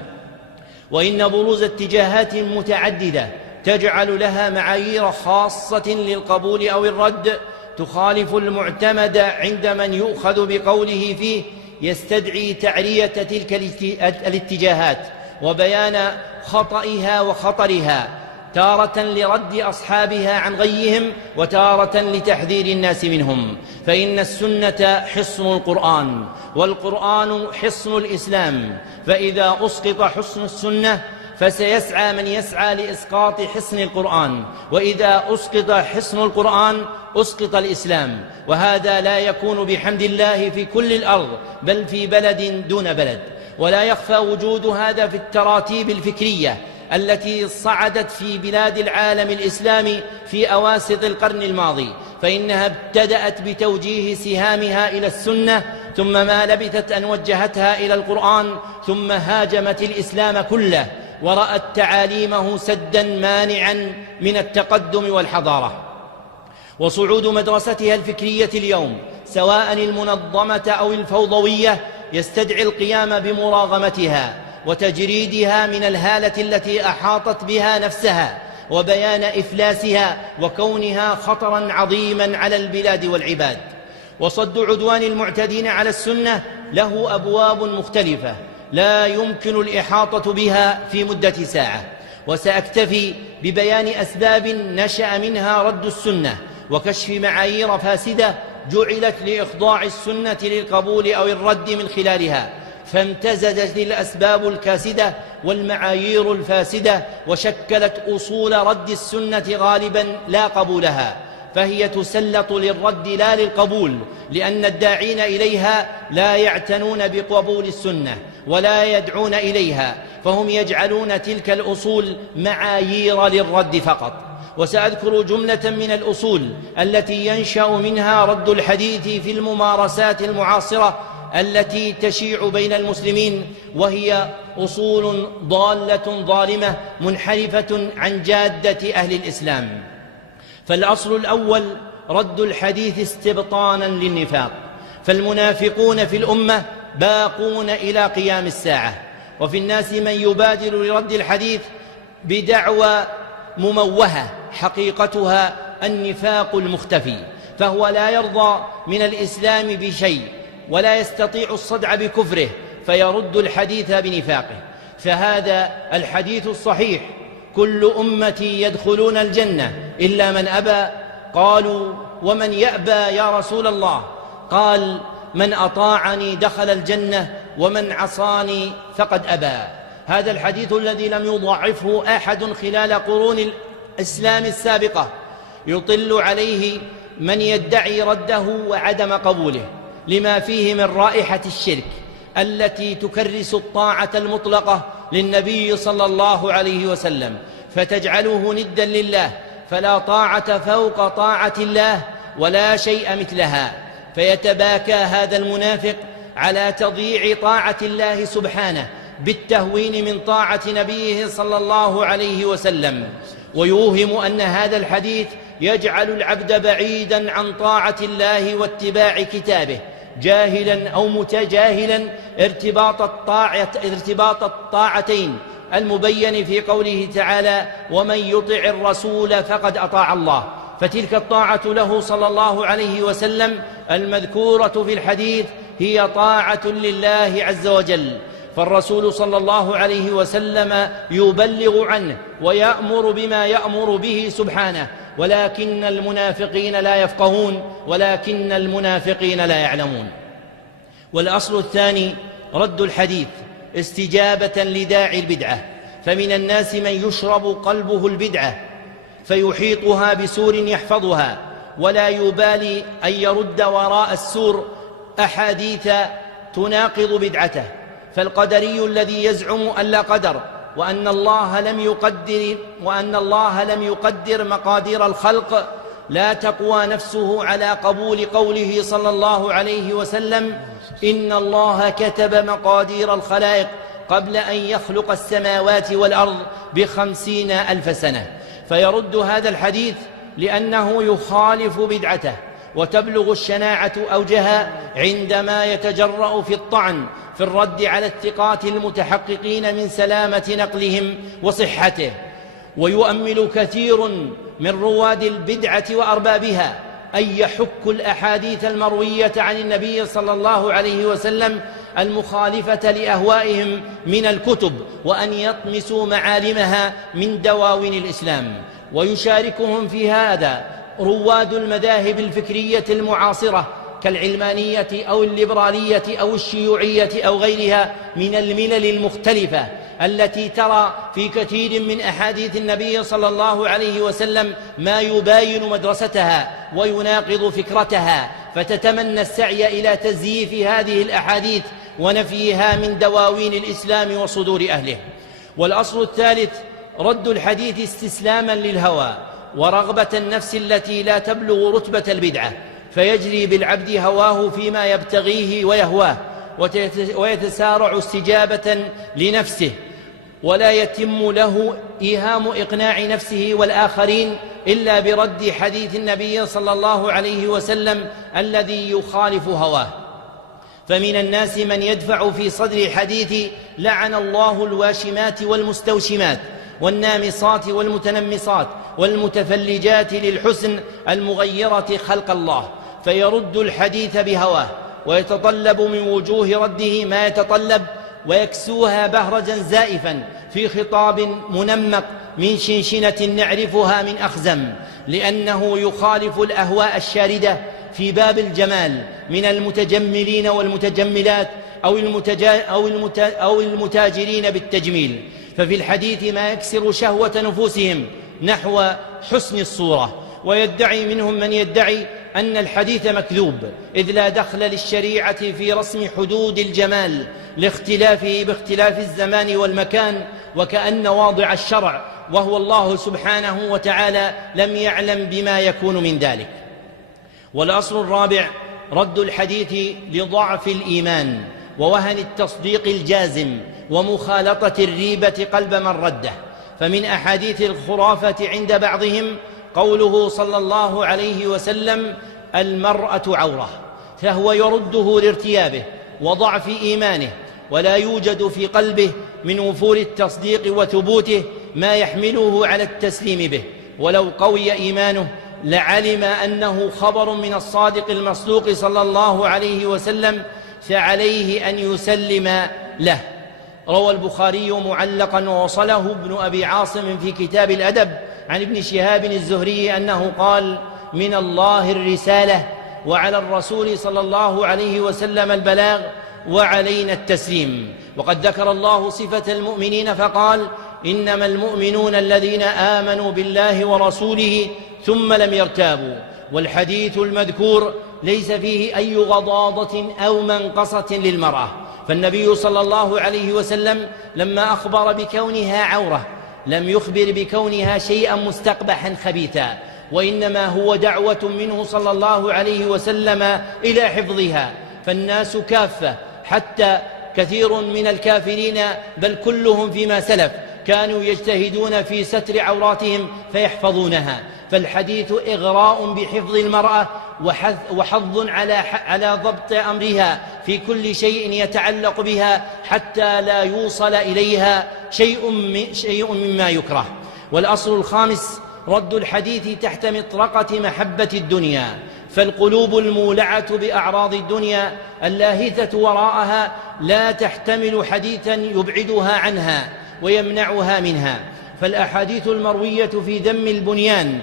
وإن بروز اتجاهات متعددة تجعل لها معايير خاصة للقبول أو الرد تخالف المعتمد عند من يؤخذ بقوله فيه يستدعي تعرية تلك الاتجاهات وبيان خطئها وخطرها، تارة لرد أصحابها عن غيهم وتارة لتحذير الناس منهم. فإن السنة حصن القرآن والقرآن حصن الإسلام، فإذا أسقط حصن السنة فسيسعى من يسعى لإسقاط حصن القرآن، وإذا أسقط حصن القرآن أسقط الإسلام. وهذا لا يكون بحمد الله في كل الأرض بل في بلد دون بلد. ولا يخفى وجود هذا في التراتيب الفكرية التي صعدت في بلاد العالم الإسلامي في أواسط القرن الماضي، فإنها ابتدأت بتوجيه سهامها إلى السنة ثم ما لبثت أن وجهتها إلى القرآن ثم هاجمت الإسلام كله ورأت تعاليمه سدا مانعا من التقدم والحضارة. وصعود مدرستها الفكرية اليوم سواء المنظمة أو الفوضوية يستدعي القيام بمراغمتها وتجريدها من الهالة التي أحاطت بها نفسها وبيان إفلاسها وكونها خطرا عظيما على البلاد والعباد. وصد عدوان المعتدين على السنة له أبواب مختلفة لا يمكن الإحاطة بها في مدة ساعة، وسأكتفي ببيان أسباب نشأ منها رد السنة وكشف معايير فاسدة جعلت لإخضاع السنة للقبول أو الرد من خلالها، فامتزجت الأسباب الكاسدة والمعايير الفاسدة وشكلت أصول رد السنة غالبا لا قبولها، فهي تسلط للرد لا للقبول، لأن الداعين إليها لا يعتنون بقبول السنة ولا يدعون إليها، فهم يجعلون تلك الأصول معايير للرد فقط. وسأذكر جملة من الأصول التي ينشأ منها رد الحديث في الممارسات المعاصرة التي تشيع بين المسلمين، وهي أصول ضالة ظالمة منحرفة عن جادة أهل الإسلام. فالأصل الأول رد الحديث استبطانا للنفاق، فالمنافقون في الأمة باقون إلى قيام الساعة، وفي الناس من يبادر لرد الحديث بدعوى مموهة حقيقتها النفاق المختفي، فهو لا يرضى من الإسلام بشيء ولا يستطيع الصدع بكفره فيرد الحديث بنفاقه. فهذا الحديث الصحيح: كل أمتي يدخلون الجنة إلا من أبى. قالوا: ومن يأبى يا رسول الله؟ قال: من أطاعني دخل الجنة ومن عصاني فقد أبى. هذا الحديث الذي لم يضعفه أحد خلال قرون الإسلام السابقة يطل عليه من يدعي رده وعدم قبوله، لما فيه من رائحة الشرك التي تكرس الطاعة المطلقة للنبي صلى الله عليه وسلم، فتجعله ندا لله، فلا طاعة فوق طاعة الله ولا شيء مثلها. فيتباكى هذا المنافق على تضييع طاعة الله سبحانه بالتهوين من طاعة نبيه صلى الله عليه وسلم، ويوهم أن هذا الحديث يجعل العبد بعيدا عن طاعة الله واتباع كتابه، جاهلا أو متجاهلا ارتباط الطاعتين المبين في قوله تعالى: ومن يطع الرسول فقد أطاع الله. فتلك الطاعة له صلى الله عليه وسلم المذكورة في الحديث هي طاعة لله عز وجل، فالرسول صلى الله عليه وسلم يبلغ عنه ويأمر بما يأمر به سبحانه، ولكن المنافقين لا يفقهون، ولكن المنافقين لا يعلمون. والأصل الثاني رد الحديث استجابة لداعي البدعة، فمن الناس من يشرب قلبه البدعة فيحيطها بسور يحفظها، ولا يبالي أن يرد وراء السور أحاديث تناقض بدعته. فالقدري الذي يزعم أن لا قدر، وأن الله لم يقدر مقادير الخلق، لا تقوى نفسه على قبول قوله صلى الله عليه وسلم: إن الله كتب مقادير الخلائق قبل أن يخلق السماوات والأرض ب50,000 سنة. فيرد هذا الحديث لأنه يخالف بدعته، وتبلغ الشناعة أوجها عندما يتجرأ في الطعن في الرد على الثقات المتحققين من سلامة نقلهم وصحته. ويؤمل كثير من رواد البدعة وأربابها أن يحكوا الأحاديث المروية عن النبي صلى الله عليه وسلم المخالفة لأهوائهم من الكتب، وأن يطمسوا معالمها من دواوين الإسلام. ويشاركهم في هذا رواد المذاهب الفكرية المعاصرة كالعلمانية أو الليبرالية أو الشيوعية أو غيرها من الملل المختلفة، التي ترى في كثير من أحاديث النبي صلى الله عليه وسلم ما يباين مدرستها ويناقض فكرتها، فتتمنى السعي إلى تزييف هذه الأحاديث ونفيها من دواوين الإسلام وصدور أهله. والأصل الثالث رد الحديث استسلاما للهوى ورغبة النفس التي لا تبلغ رتبة البدعة، فيجري بالعبد هواه فيما يبتغيه ويهواه، ويتسارع استجابة لنفسه، ولا يتم له إيهام إقناع نفسه والآخرين إلا برد حديث النبي صلى الله عليه وسلم الذي يخالف هواه. فمن الناس من يدفع في صدر حديث لعن الله الواشمات والمستوشمات والنامصات والمتنمصات والمتفلجات للحسن المغيرة خلق الله، فيرد الحديث بهواه، ويتطلب من وجوه رده ما يتطلب، ويكسوها بهرجا زائفا في خطاب منمق من شنشنة نعرفها من أخزم، لأنه يخالف الأهواء الشاردة في باب الجمال من المتجملين والمتجملات أو المتاجرين بالتجميل. ففي الحديث ما يكسر شهوة نفوسهم نحو حسن الصورة، ويدعي منهم من يدعي أن الحديث مكذوب، إذ لا دخل للشريعة في رسم حدود الجمال لاختلافه باختلاف الزمان والمكان، وكأن واضع الشرع وهو الله سبحانه وتعالى لم يعلم بما يكون من ذلك. والأصل الرابع رد الحديث لضعف الإيمان ووهن التصديق الجازم ومخالطة الريبة قلب من رده. فمن أحاديث الخرافة عند بعضهم قوله صلى الله عليه وسلم: المرأة عورة، فهو يرده لارتيابه وضعف إيمانه، ولا يوجد في قلبه من وفور التصديق وثبوته ما يحمله على التسليم به، ولو قوي إيمانه لعلم أنه خبر من الصادق المصدوق صلى الله عليه وسلم، فعليه أن يسلم له. روى البخاري معلقا ووصله ابن أبي عاصم في كتاب الأدب عن ابن شهاب الزهري أنه قال: من الله الرسالة، وعلى الرسول صلى الله عليه وسلم البلاغ، وعلينا التسليم. وقد ذكر الله صفة المؤمنين فقال: إنما المؤمنون الذين آمنوا بالله ورسوله ثم لم يرتابوا. والحديث المذكور ليس فيه أي غضاضة أو منقصة للمرأة. فالنبي صلى الله عليه وسلم لما أخبر بكونها عورة لم يخبر بكونها شيئا مستقبحا خبيثا، وإنما هو دعوة منه صلى الله عليه وسلم إلى حفظها. فالناس كافة، حتى كثير من الكافرين بل كلهم فيما سلف كانوا يجتهدون في ستر عوراتهم فيحفظونها. فالحديث إغراء بحفظ المرأة وحظ على ضبط أمرها في كل شيء يتعلق بها حتى لا يوصل إليها شيء مما يكره. والأصل الخامس رد الحديث تحت مطرقة محبة الدنيا. فالقلوب المولعة بأعراض الدنيا اللاهثة وراءها لا تحتمل حديثا يبعدها عنها ويمنعها منها. فالأحاديث المروية في ذم البنيان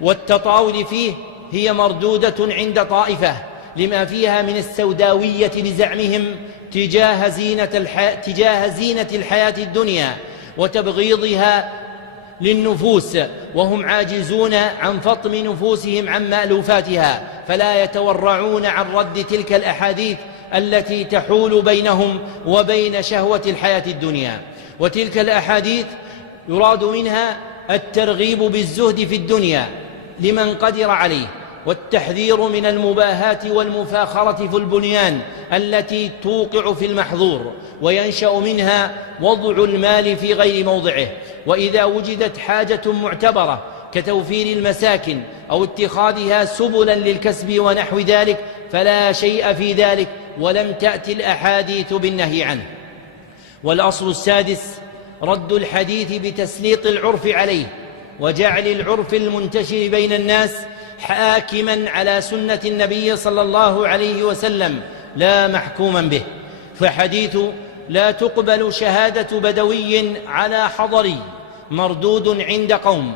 والتطاول فيه هي مردودة عند طائفة لما فيها من السوداوية لزعمهم تجاه زينة الحياة الدنيا وتبغيضها للنفوس، وهم عاجزون عن فطم نفوسهم عن مألوفاتها، فلا يتورعون عن رد تلك الأحاديث التي تحول بينهم وبين شهوة الحياة الدنيا. وتلك الأحاديث يراد منها الترغيب بالزهد في الدنيا لمن قدر عليه، والتحذير من المباهات والمفاخرة في البنيان التي توقع في المحظور وينشأ منها وضع المال في غير موضعه. وإذا وجدت حاجة معتبرة كتوفير المساكن أو اتخاذها سبلا للكسب ونحو ذلك فلا شيء في ذلك، ولم تأتي الأحاديث بالنهي عنه. والأصل السادس رد الحديث بتسليط العرف عليه وجعل العرف المنتشر بين الناس حاكما على سنة النبي صلى الله عليه وسلم لا محكوما به. فحديث لا تقبل شهادة بدوي على حضري مردود عند قوم،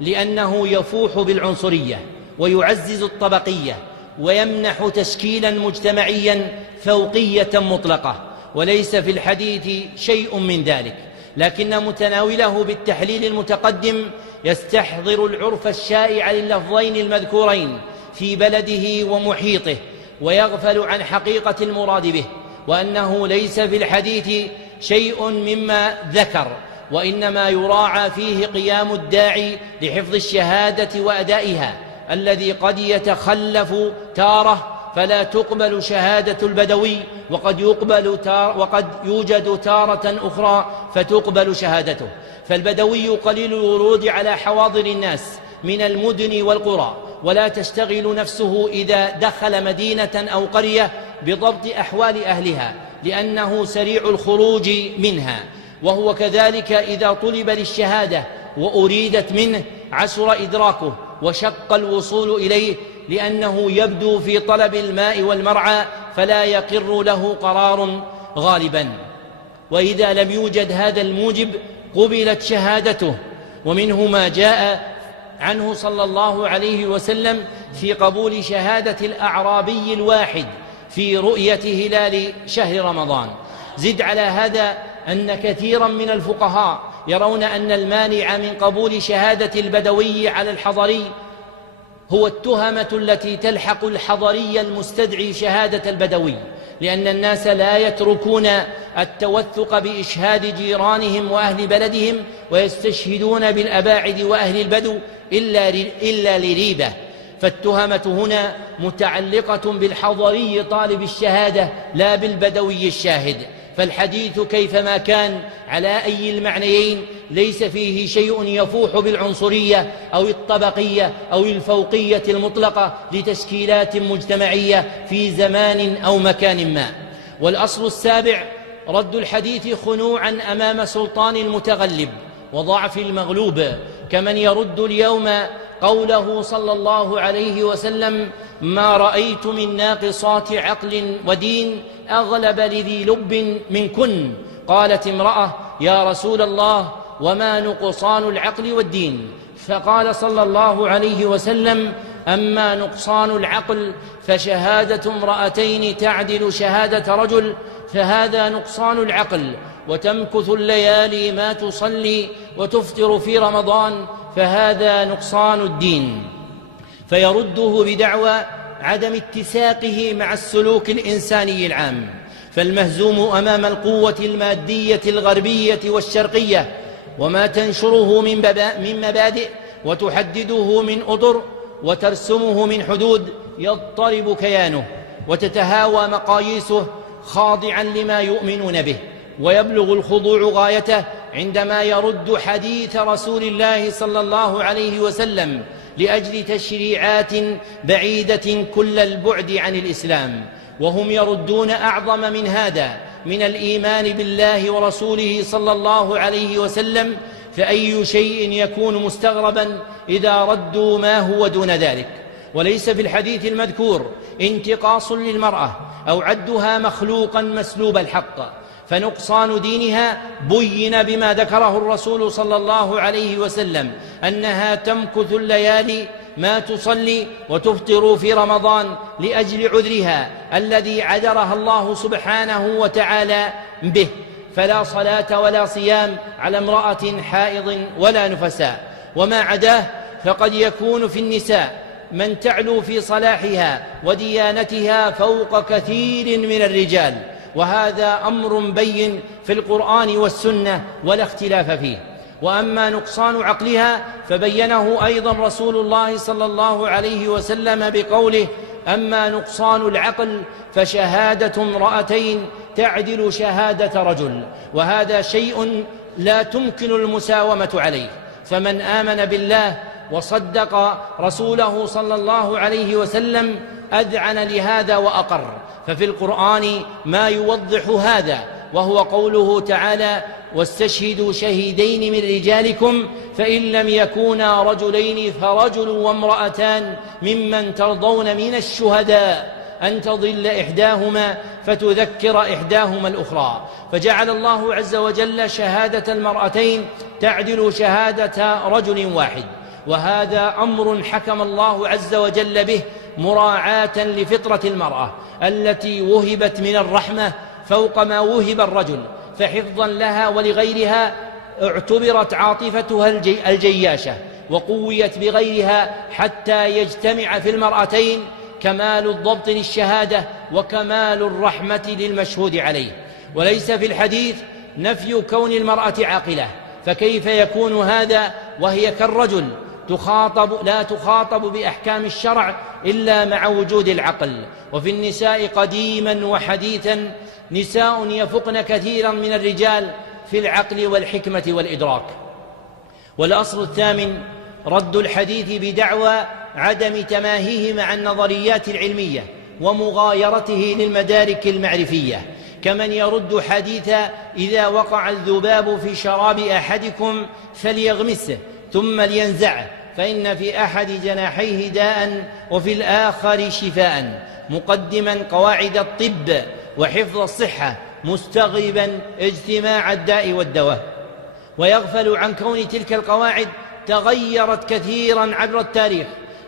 لأنه يفوح بالعنصرية ويعزز الطبقية ويمنح تشكيلا مجتمعيا فوقية مطلقة، وليس في الحديث شيء من ذلك، لكن متناوله بالتحليل المتقدم يستحضر العرف الشائع لللفظين المذكورين في بلده ومحيطه ويغفل عن حقيقة المراد به، وأنه ليس في الحديث شيء مما ذكر، وإنما يراعى فيه قيام الداعي لحفظ الشهادة وأدائها الذي قد يتخلف تارة فلا تقبل شهادة البدوي، وقد يوجد تارة أخرى فتقبل شهادته. فالبدوي قليل الورود على حواضر الناس من المدن والقرى، ولا تشتغل نفسه إذا دخل مدينة أو قرية بضبط أحوال أهلها لأنه سريع الخروج منها، وهو كذلك إذا طلب للشهادة وأريدت منه عسر إدراكه وشق الوصول إليه لأنه يبدو في طلب الماء والمرعى فلا يقر له قرار غالبا. وإذا لم يوجد هذا الموجب قبلت شهادته. ومنه ما جاء عنه صلى الله عليه وسلم في قبول شهادة الأعرابي الواحد في رؤية هلال شهر رمضان. زد على هذا أن كثيرا من الفقهاء يرون أن المانع من قبول شهادة البدوي على الحضري هو التهمة التي تلحق الحضري المستدعي شهادة البدوي، لأن الناس لا يتركون التوثق بإشهاد جيرانهم وأهل بلدهم ويستشهدون بالأباعد وأهل البدو إلا لريبة. فالتهمة هنا متعلقة بالحضري طالب الشهادة لا بالبدوي الشاهد. فالحديث كيفما كان على أي المعنيين ليس فيه شيء يفوح بالعنصرية أو الطبقية أو الفوقية المطلقة لتشكيلات مجتمعية في زمان أو مكان ما. والأصل السابع رد الحديث خنوعا أمام سلطان المتغلب وضعف المغلوب، كمن يرد اليوم قوله صلى الله عليه وسلم: ما رأيت من ناقصات عقل ودين أغلب لذي لب منكن. قالت امرأة: يا رسول الله، وما نقصان العقل والدين؟ فقال صلى الله عليه وسلم: أما نقصان العقل فشهادة امرأتين تعدل شهادة رجل، فهذا نقصان العقل، وتمكث الليالي ما تصلي وتفطر في رمضان، فهذا نقصان الدين. فيرده بدعوى عدم اتساقه مع السلوك الإنساني العام، فالمهزوم أمام القوة المادية الغربية والشرقية وما تنشره من مبادئ وتحدده من أطر وترسمه من حدود يضطرب كيانه وتتهاوى مقاييسه خاضعا لما يؤمنون به، ويبلغ الخضوع غايته عندما يرد حديث رسول الله صلى الله عليه وسلم لأجل تشريعات بعيدة كل البعد عن الإسلام، وهم يردون أعظم من هذا من الإيمان بالله ورسوله صلى الله عليه وسلم، فأي شيء يكون مستغربا إذا ردوا ما هو دون ذلك. وليس في الحديث المذكور انتقاص للمرأة أو عدها مخلوقا مسلوب الحق، فنقصان دينها بين بما ذكره الرسول صلى الله عليه وسلم أنها تمكث الليالي ما تصلي وتفطر في رمضان لأجل عذرها الذي عذرها الله سبحانه وتعالى به، فلا صلاة ولا صيام على امرأة حائض ولا نفساء. وما عداه فقد يكون في النساء من تعلو في صلاحها وديانتها فوق كثير من الرجال، وهذا أمر بين في القرآن والسنة ولا اختلاف فيه. وأما نقصان عقلها فبينه أيضا رسول الله صلى الله عليه وسلم بقوله: أما نقصان العقل فشهادة امرأتين تعدل شهادة رجل، وهذا شيء لا تمكن المساومة عليه، فمن آمن بالله وصدق رسوله صلى الله عليه وسلم أذعن لهذا وأقر. ففي القرآن ما يوضح هذا، وهو قوله تعالى: واستشهدوا شهيدين من رجالكم فإن لم يكونا رجلين فرجل وامرأتان ممن ترضون من الشهداء أن تضل إحداهما فتذكر إحداهما الأخرى، فجعل الله عز وجل شهادة المرأتين تعدل شهادة رجل واحد، وهذا أمر حكم الله عز وجل به مراعاة لفطرة المرأة التي وهبت من الرحمة فوق ما وهب الرجل، فحفظا لها ولغيرها اعتبرت عاطفتها الجياشة وقويت بغيرها حتى يجتمع في المرأتين كمال الضبط للشهادة وكمال الرحمة للمشهود عليه. وليس في الحديث نفي كون المرأة عاقلة، فكيف يكون هذا وهي كالرجل لا تخاطب بأحكام الشرع إلا مع وجود العقل. وفي النساء قديما وحديثا نساء يفقن كثيرا من الرجال في العقل والحكمة والإدراك. والأصل الثامن رد الحديث بدعوى عدم تماهيه مع النظريات العلمية ومغايرته للمدارك المعرفية، كمن يرد حديث إذا وقع الذباب في شراب أحدكم فليغمسه ثم لينزعه فإن في أحد جناحيه داء وفي الآخر شفاء، مقدما قواعد الطب وحفظ الصحة مستغربا اجتماع الداء والدواء، ويغفل عن كون تلك القواعد تغيرت كثيرا عبر التاريخ،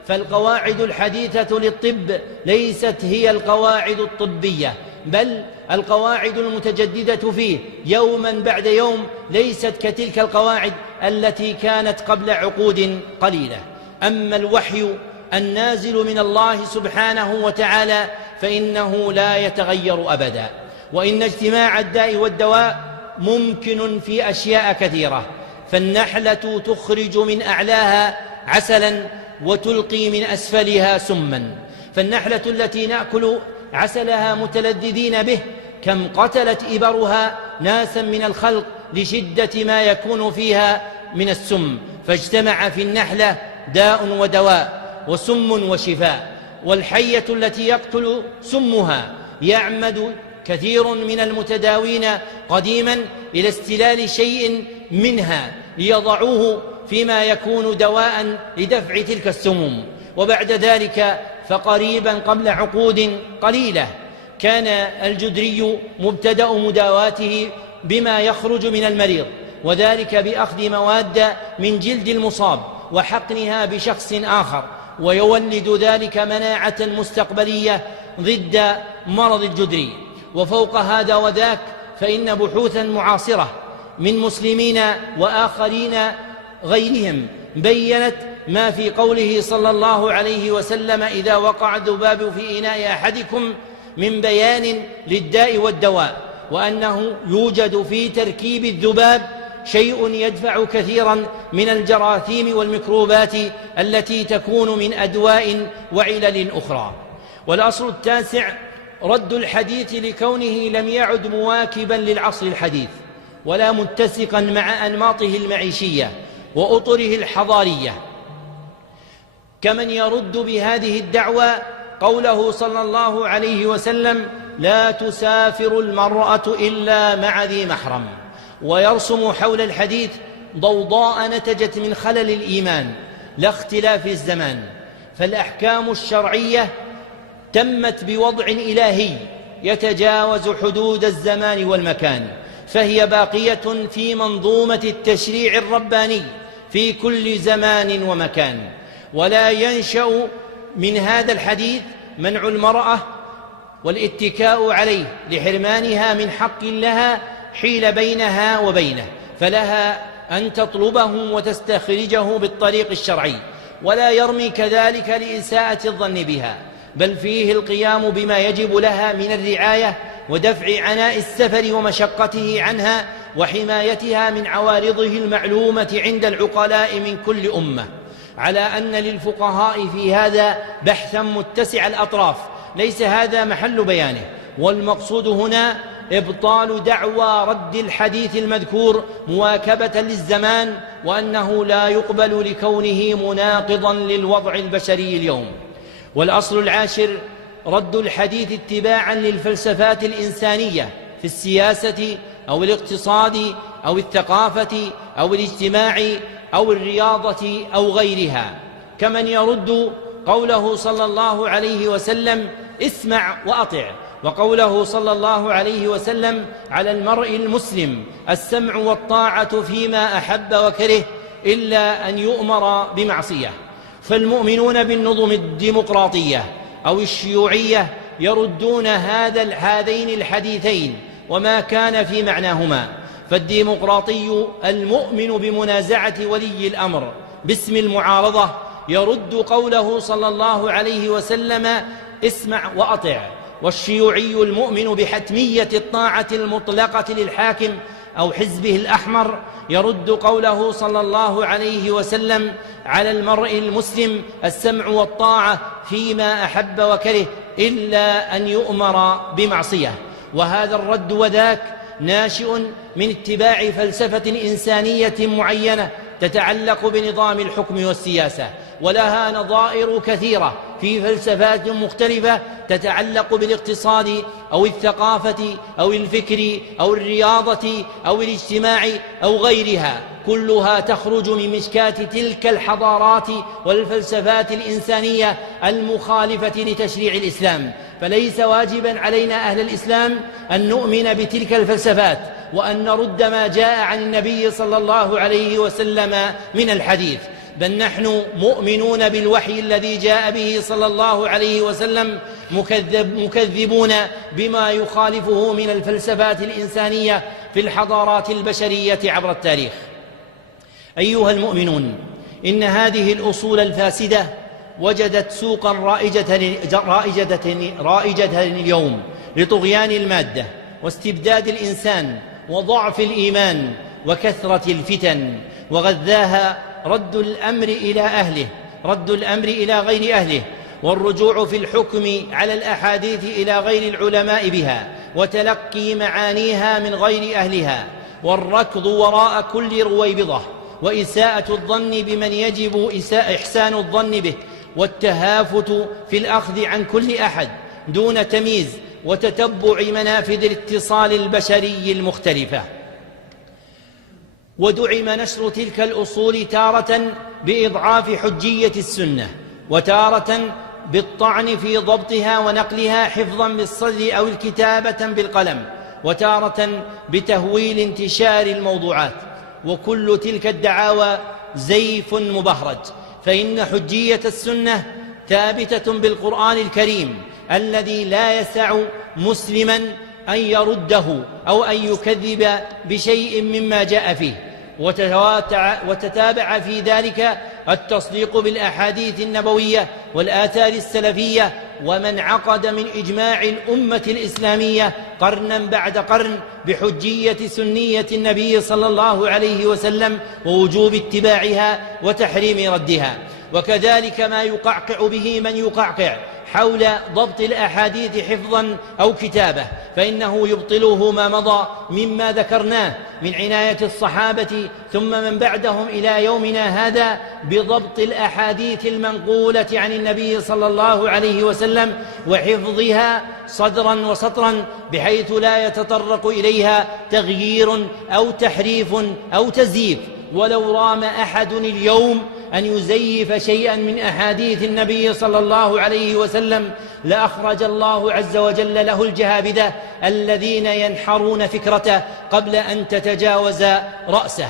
فالقواعد الحديثة للطب ليست هي القواعد الطبية، بل القواعد المتجددة فيه يوما بعد يوم ليست كتلك القواعد التي كانت قبل عقود قليلة. أما الوحي النازل من الله سبحانه وتعالى فإنه لا يتغير أبدا، وإن اجتماع الداء والدواء ممكن في أشياء كثيرة، فالنحلة تخرج من أعلاها عسلا وتلقي من أسفلها سما، فالنحلة التي نأكل عسلها متلذذين به كم قتلت إبرها ناسا من الخلق لشدة ما يكون فيها من السم، فاجتمع في النحلة داء ودواء وسم وشفاء. والحية التي يقتل سمها يعمد كثير من المتداوين قديما إلى استلال شيء منها ليضعوه فيما يكون دواء لدفع تلك السموم، وبعد ذلك فقريبا قبل عقود قليلة كان الجدري مبتدأ مداواته بما يخرج من المريض، وذلك بأخذ مواد من جلد المصاب وحقنها بشخص آخر، ويولد ذلك مناعة مستقبلية ضد مرض الجدري. وفوق هذا وذاك فإن بحوثا معاصرة من مسلمين وآخرين غيرهم بيّنت ما في قوله صلى الله عليه وسلم: إذا وقع الذباب في إناء أحدكم، من بيان للداء والدواء، وأنه يوجد في تركيب الذباب شيء يدفع كثيرا من الجراثيم والميكروبات التي تكون من أدواء وعلل أخرى. والأصل التاسع: رد الحديث لكونه لم يعد مواكبا للعصر الحديث، ولا متسقا مع أنماطه المعيشية وأطره الحضارية، كمن يرد بهذه الدعوى قوله صلى الله عليه وسلم: لا تسافر المرأة إلا مع ذي محرم، ويرسم حول الحديث ضوضاء نتجت من خلل الإيمان لا اختلاف الزمان. فالأحكام الشرعية تمت بوضع إلهي يتجاوز حدود الزمان والمكان، فهي باقية في منظومة التشريع الرباني في كل زمان ومكان. ولا ينشأ من هذا الحديث منع المرأة والاتكاء عليه لحرمانها من حق لها حيل بينها وبينه، فلها أن تطلبه وتستخرجه بالطريق الشرعي، ولا يرمي كذلك لإساءة الظن بها، بل فيه القيام بما يجب لها من الرعاية ودفع عناء السفر ومشقته عنها وحمايتها من عوارضه المعلومة عند العقلاء من كل أمة. على أن للفقهاء في هذا بحثا متسع الأطراف، ليس هذا محل بيانه، والمقصود هنا إبطال دعوى رد الحديث المذكور مواكبة للزمان، وأنه لا يقبل لكونه مناقضا للوضع البشري اليوم. والأصل العاشر: رد الحديث اتباعا للفلسفات الإنسانية في السياسة أو الاقتصاد أو الثقافة أو الاجتماع أو الرياضة أو غيرها، كمن يرد قوله صلى الله عليه وسلم: اسمع وأطع، وقوله صلى الله عليه وسلم: على المرء المسلم السمع والطاعة فيما أحب وكره إلا أن يؤمر بمعصية. فالمؤمنون بالنظم الديمقراطية أو الشيوعية يردون هذين الحديثين وما كان في معناهما. فالديمقراطي المؤمن بمنازعة ولي الأمر باسم المعارضة يرد قوله صلى الله عليه وسلم: اسمع وأطع. والشيوعي المؤمن بحتمية الطاعة المطلقة للحاكم أو حزبه الأحمر يرد قوله صلى الله عليه وسلم: على المرء المسلم السمع والطاعة فيما أحب وكره إلا أن يؤمر بمعصية. وهذا الرد وذاك ناشئ من اتباع فلسفة إنسانية معينة تتعلق بنظام الحكم والسياسة، ولها نظائر كثيرة في فلسفات مختلفة تتعلق بالاقتصاد أو الثقافة أو الفكر أو الرياضة أو الاجتماع أو غيرها، كلها تخرج من مشكات تلك الحضارات والفلسفات الإنسانية المخالفة لتشريع الإسلام. فليس واجبا علينا أهل الإسلام أن نؤمن بتلك الفلسفات وأن نرد ما جاء عن النبي صلى الله عليه وسلم من الحديث، بل نحن مؤمنون بالوحي الذي جاء به صلى الله عليه وسلم، مكذبون بما يخالفه من الفلسفات الإنسانية في الحضارات البشرية عبر التاريخ. أيها المؤمنون، إن هذه الأصول الفاسدة وجدت سوقا رائجة اليوم لطغيان المادة واستبداد الإنسان وضعف الإيمان وكثرة الفتن، وغذاها رد الأمر إلى أهله، رد الأمر إلى غير أهله، والرجوع في الحكم على الأحاديث إلى غير العلماء بها، وتلقي معانيها من غير أهلها، والركض وراء كل رويبضة، وإساءة الظن بمن يجب إحسان الظن به، والتهافت في الأخذ عن كل أحد دون تمييز وتتبع منافذ الاتصال البشري المختلفة. ودعم نشر تلك الأصول تارة بإضعاف حجية السنة، وتارة بالطعن في ضبطها ونقلها حفظا بالصدر أو الكتابة بالقلم، وتارة بتهويل انتشار الموضوعات. وكل تلك الدعاوى زيف مبهرج، فإن حجية السنة ثابتة بالقرآن الكريم الذي لا يسع مسلما أن يرده أو أن يكذب بشيء مما جاء فيه، وتتابع في ذلك التصديق بالأحاديث النبوية والآثار السلفية، ومن عقد من إجماع الأمة الإسلامية قرنا بعد قرن بحجية سنية النبي صلى الله عليه وسلم ووجوب اتباعها وتحريم ردها. وكذلك ما يقعقع به من يقعقع حول ضبط الأحاديث حفظا أو كتابة، فإنه يبطله ما مضى مما ذكرناه من عناية الصحابة ثم من بعدهم إلى يومنا هذا بضبط الأحاديث المنقولة عن النبي صلى الله عليه وسلم وحفظها صدرا وسطرا، بحيث لا يتطرق إليها تغيير أو تحريف أو تزييف. ولو رام أحد اليوم أن يزيف شيئا من أحاديث النبي صلى الله عليه وسلم لأخرج الله عز وجل له الجهابذة الذين ينحرون فكرته قبل أن تتجاوز رأسه.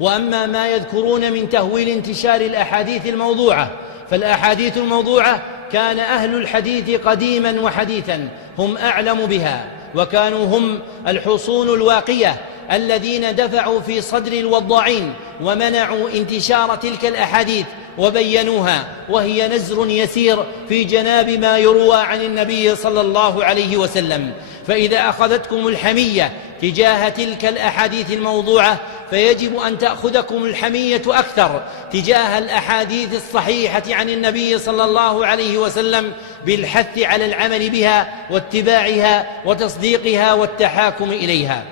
وأما ما يذكرون من تهويل انتشار الأحاديث الموضوعة، فالأحاديث الموضوعة كان أهل الحديث قديما وحديثا هم أعلم بها، وكانوا هم الحصون الواقية الذين دفعوا في صدر الوضاعين ومنعوا انتشار تلك الأحاديث وبينوها، وهي نزر يسير في جناب ما يروى عن النبي صلى الله عليه وسلم. فإذا أخذتكم الحمية تجاه تلك الأحاديث الموضوعة فيجب أن تأخذكم الحمية أكثر تجاه الأحاديث الصحيحة عن النبي صلى الله عليه وسلم بالحث على العمل بها واتباعها وتصديقها والتحاكم إليها.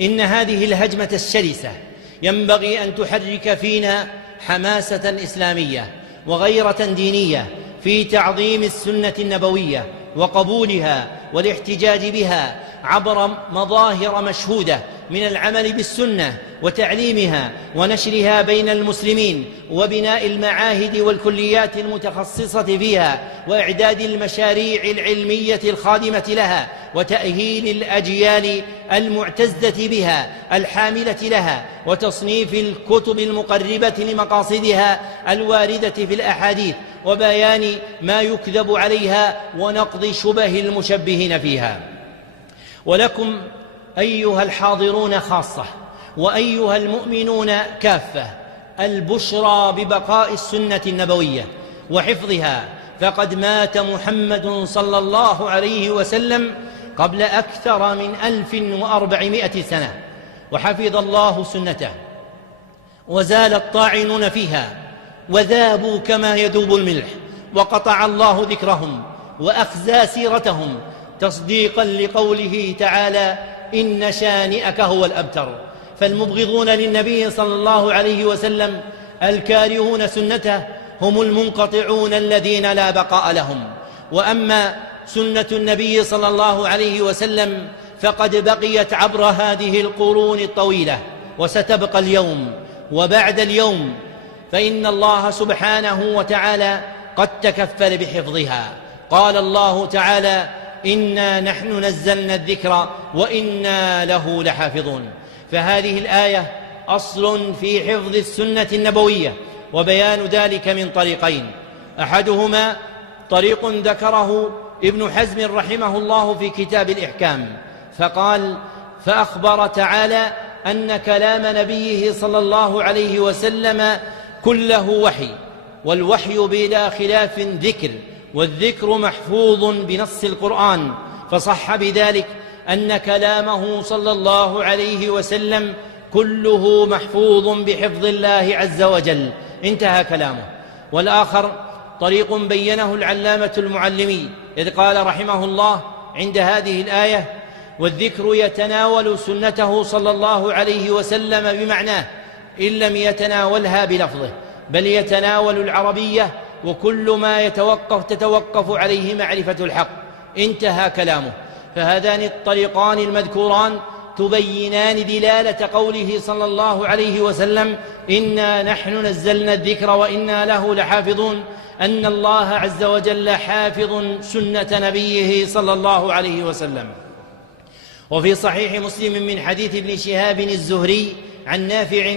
إن هذه الهجمة الشرسة ينبغي أن تحرك فينا حماسة إسلامية وغيرة دينية في تعظيم السنة النبوية وقبولها والاحتجاج بها عبر مظاهر مشهودة من العمل بالسنة وتعليمها ونشرها بين المسلمين وبناء المعاهد والكليات المتخصصة فيها وإعداد المشاريع العلمية الخادمة لها وتأهيل الأجيال المعتزة بها الحاملة لها وتصنيف الكتب المقربة لمقاصدها الواردة في الأحاديث وبيان ما يكذب عليها ونقض شبه المشبهين فيها. ولكم أيها الحاضرون خاصة وأيها المؤمنون كافة البشرى ببقاء السنة النبوية وحفظها، فقد مات محمد صلى الله عليه وسلم قبل أكثر من 1400 سنة، وحفظ الله سنته وزال الطاعنون فيها وذابوا كما يذوب الملح، وقطع الله ذكرهم وأخزى سيرتهم تصديقا لقوله تعالى: إن شانئك هو الأبتر. فالمبغضون للنبي صلى الله عليه وسلم الكارهون سنته هم المنقطعون الذين لا بقاء لهم. وأما سنة النبي صلى الله عليه وسلم فقد بقيت عبر هذه القرون الطويلة وستبقى اليوم وبعد اليوم، فإن الله سبحانه وتعالى قد تكفل بحفظها. قال الله تعالى: إنا نحن نزلنا الذكر وإنا له لحافظون. فهذه الآية أصل في حفظ السنة النبوية، وبيان ذلك من طريقين: أحدهما طريق ذكره ابن حزم رحمه الله في كتاب الإحكام، فقال: فأخبر تعالى أن كلام نبيه صلى الله عليه وسلم كله وحي، والوحي بلا خلاف ذكر، والذكر محفوظ بنص القرآن، فصح بذلك أن كلامه صلى الله عليه وسلم كله محفوظ بحفظ الله عز وجل. انتهى كلامه. والآخر طريق بينه العلامة المعلمي إذ قال رحمه الله عند هذه الآية: والذكر يتناول سنته صلى الله عليه وسلم بمعناه إن لم يتناولها بلفظه، بل يتناول العربية وكل ما تتوقف عليه معرفة الحق. انتهى كلامه. فهذان الطريقان المذكوران تبينان دلالة قوله صلى الله عليه وسلم: إنا نحن نزلنا الذكر وإنا له لحافظون، أن الله عز وجل حافظ سنة نبيه صلى الله عليه وسلم. وفي صحيح مسلم من حديث ابن شهاب الزهري عن نافع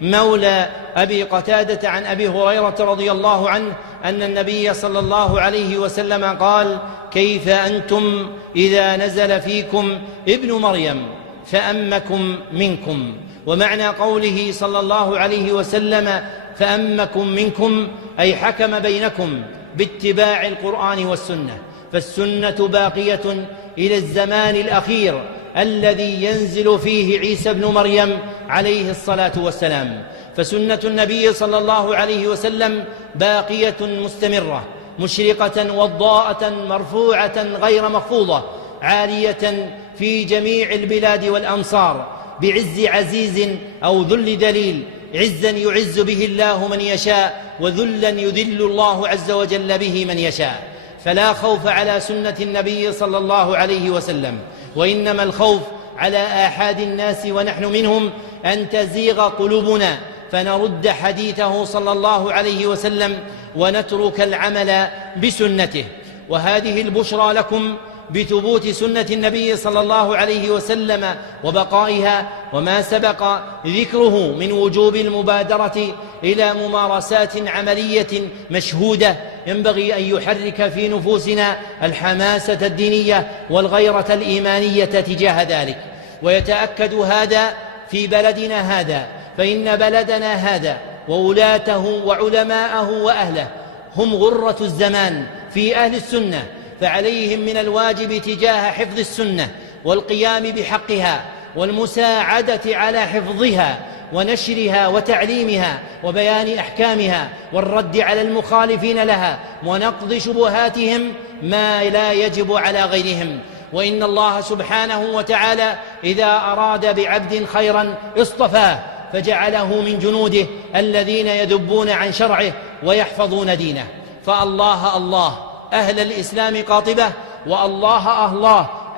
مولى أبي قتادة عن أبي هريرة رضي الله عنه أن النبي صلى الله عليه وسلم قال: كيف أنتم إذا نزل فيكم ابن مريم فأمكم منكم، ومعنى قوله صلى الله عليه وسلم فأمكم منكم أي حكم بينكم باتباع القرآن والسنة، فالسنة باقية إلى الزمان الأخير الذي ينزل فيه عيسى بن مريم عليه الصلاة والسلام. فسنة النبي صلى الله عليه وسلم باقية مستمرة مشرقة وضاءة مرفوعة غير مخفوضة، عالية في جميع البلاد والأمصار بعز عزيز أو ذل دليل، عزا يعز به الله من يشاء، وذلا يذل الله عز وجل به من يشاء. فلا خوف على سنة النبي صلى الله عليه وسلم، وإنما الخوف على آحاد الناس ونحن منهم أن تزيغ قلوبنا فنرد حديثه صلى الله عليه وسلم ونترك العمل بسنته. وهذه البشرى لكم بثبوت سنة النبي صلى الله عليه وسلم وبقائها، وما سبق ذكره من وجوب المبادرة إلى ممارسات عملية مشهودة ينبغي أن يحرك في نفوسنا الحماسة الدينية والغيرة الإيمانية تجاه ذلك. ويتأكد هذا في بلدنا هذا، فإن بلدنا هذا وولاته وعلماءه وأهله هم غرة الزمان في أهل السنة، فعليهم من الواجب تجاه حفظ السنة والقيام بحقها والمساعدة على حفظها ونشرها وتعليمها وبيان أحكامها والرد على المخالفين لها ونقض شبهاتهم ما لا يجب على غيرهم. وإن الله سبحانه وتعالى إذا أراد بعبد خيرا اصطفاه فجعله من جنوده الذين يذبون عن شرعه ويحفظون دينه. فالله الله أهل الإسلام قاطبة، والله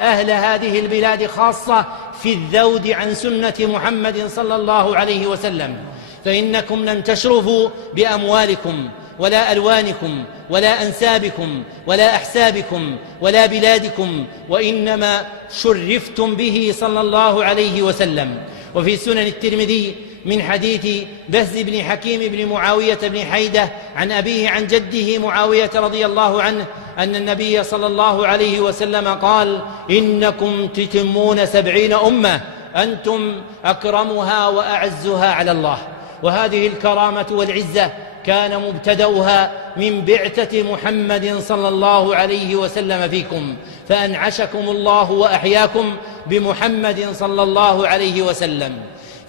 أهل هذه البلاد خاصة في الذود عن سنة محمد صلى الله عليه وسلم. فإنكم لن تشرفوا بأموالكم ولا ألوانكم ولا أنسابكم ولا أحسابكم ولا بلادكم، وإنما شرفتم به صلى الله عليه وسلم. وفي سنن الترمذي من حديث بهز بن حكيم بن معاوية بن حيدة عن أبيه عن جده معاوية رضي الله عنه أن النبي صلى الله عليه وسلم قال: إنكم تتمون 70 أمة أنتم أكرمها وأعزها على الله. وهذه الكرامة والعزة كان مبتدأها من بعثة محمد صلى الله عليه وسلم فيكم، فأنعشكم الله وأحياكم بمحمد صلى الله عليه وسلم.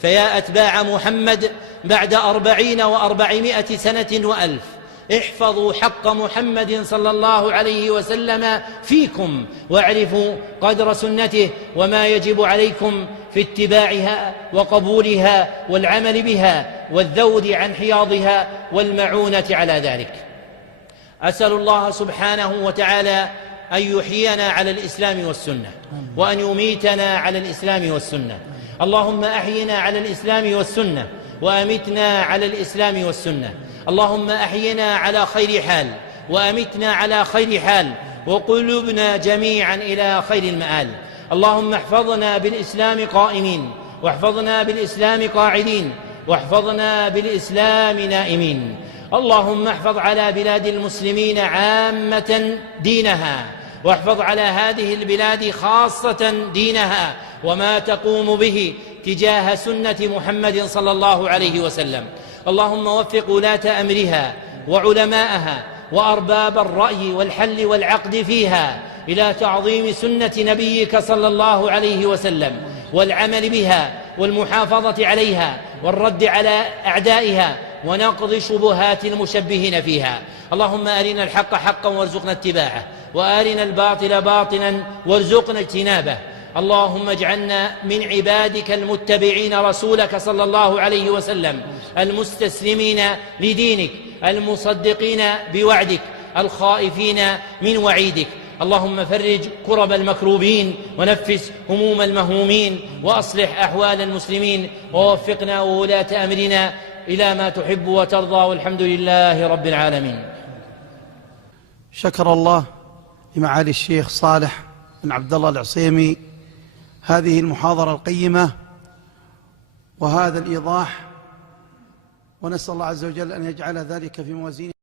فيا أتباع محمد بعد 40 و400 سنة وألف، احفظوا حق محمد صلى الله عليه وسلم فيكم، واعرفوا قدر سنته وما يجب عليكم في اتباعها وقبولها والعمل بها والذود عن حياضها والمعونة على ذلك. أسأل الله سبحانه وتعالى أن يحيينا على الإسلام والسنة، وأن يميتنا على الإسلام والسنة. اللهم أحينا على الإسلام والسنة، وأمتنا على الإسلام والسنة. اللهم أحينا على خير حال، وأمتنا على خير حال، وقلوبنا جميعا إلى خير المآل. اللهم احفظنا بالإسلام قائمين، واحفظنا بالإسلام قاعدين، واحفظنا بالإسلام نائمين. اللهم احفظ على بلاد المسلمين عامة دينها، واحفظ على هذه البلاد خاصة دينها وما تقوم به تجاه سنة محمد صلى الله عليه وسلم. اللهم وفق ولاة أمرها وعلماءها وأرباب الرأي والحل والعقد فيها إلى تعظيم سنة نبيك صلى الله عليه وسلم والعمل بها والمحافظة عليها والرد على أعدائها ونقض شبهات المشبهين فيها. اللهم أرنا الحق حقا وارزقنا اتباعه، وأرنا الباطل باطلا وارزقنا اجتنابه. اللهم اجعلنا من عبادك المتبعين رسولك صلى الله عليه وسلم، المستسلمين لدينك، المصدقين بوعدك، الخائفين من وعيدك. اللهم فرج كرب المكروبين، ونفس هموم المهمومين، وأصلح أحوال المسلمين، ووفقنا وولاة أمرنا إلى ما تحب وترضى، والحمد لله رب العالمين. شكر الله لمعالي الشيخ صالح بن عبد الله العصيمي هذه المحاضرة القيمة وهذا الإيضاح، ونسأل الله عز وجل أن يجعل ذلك في موازين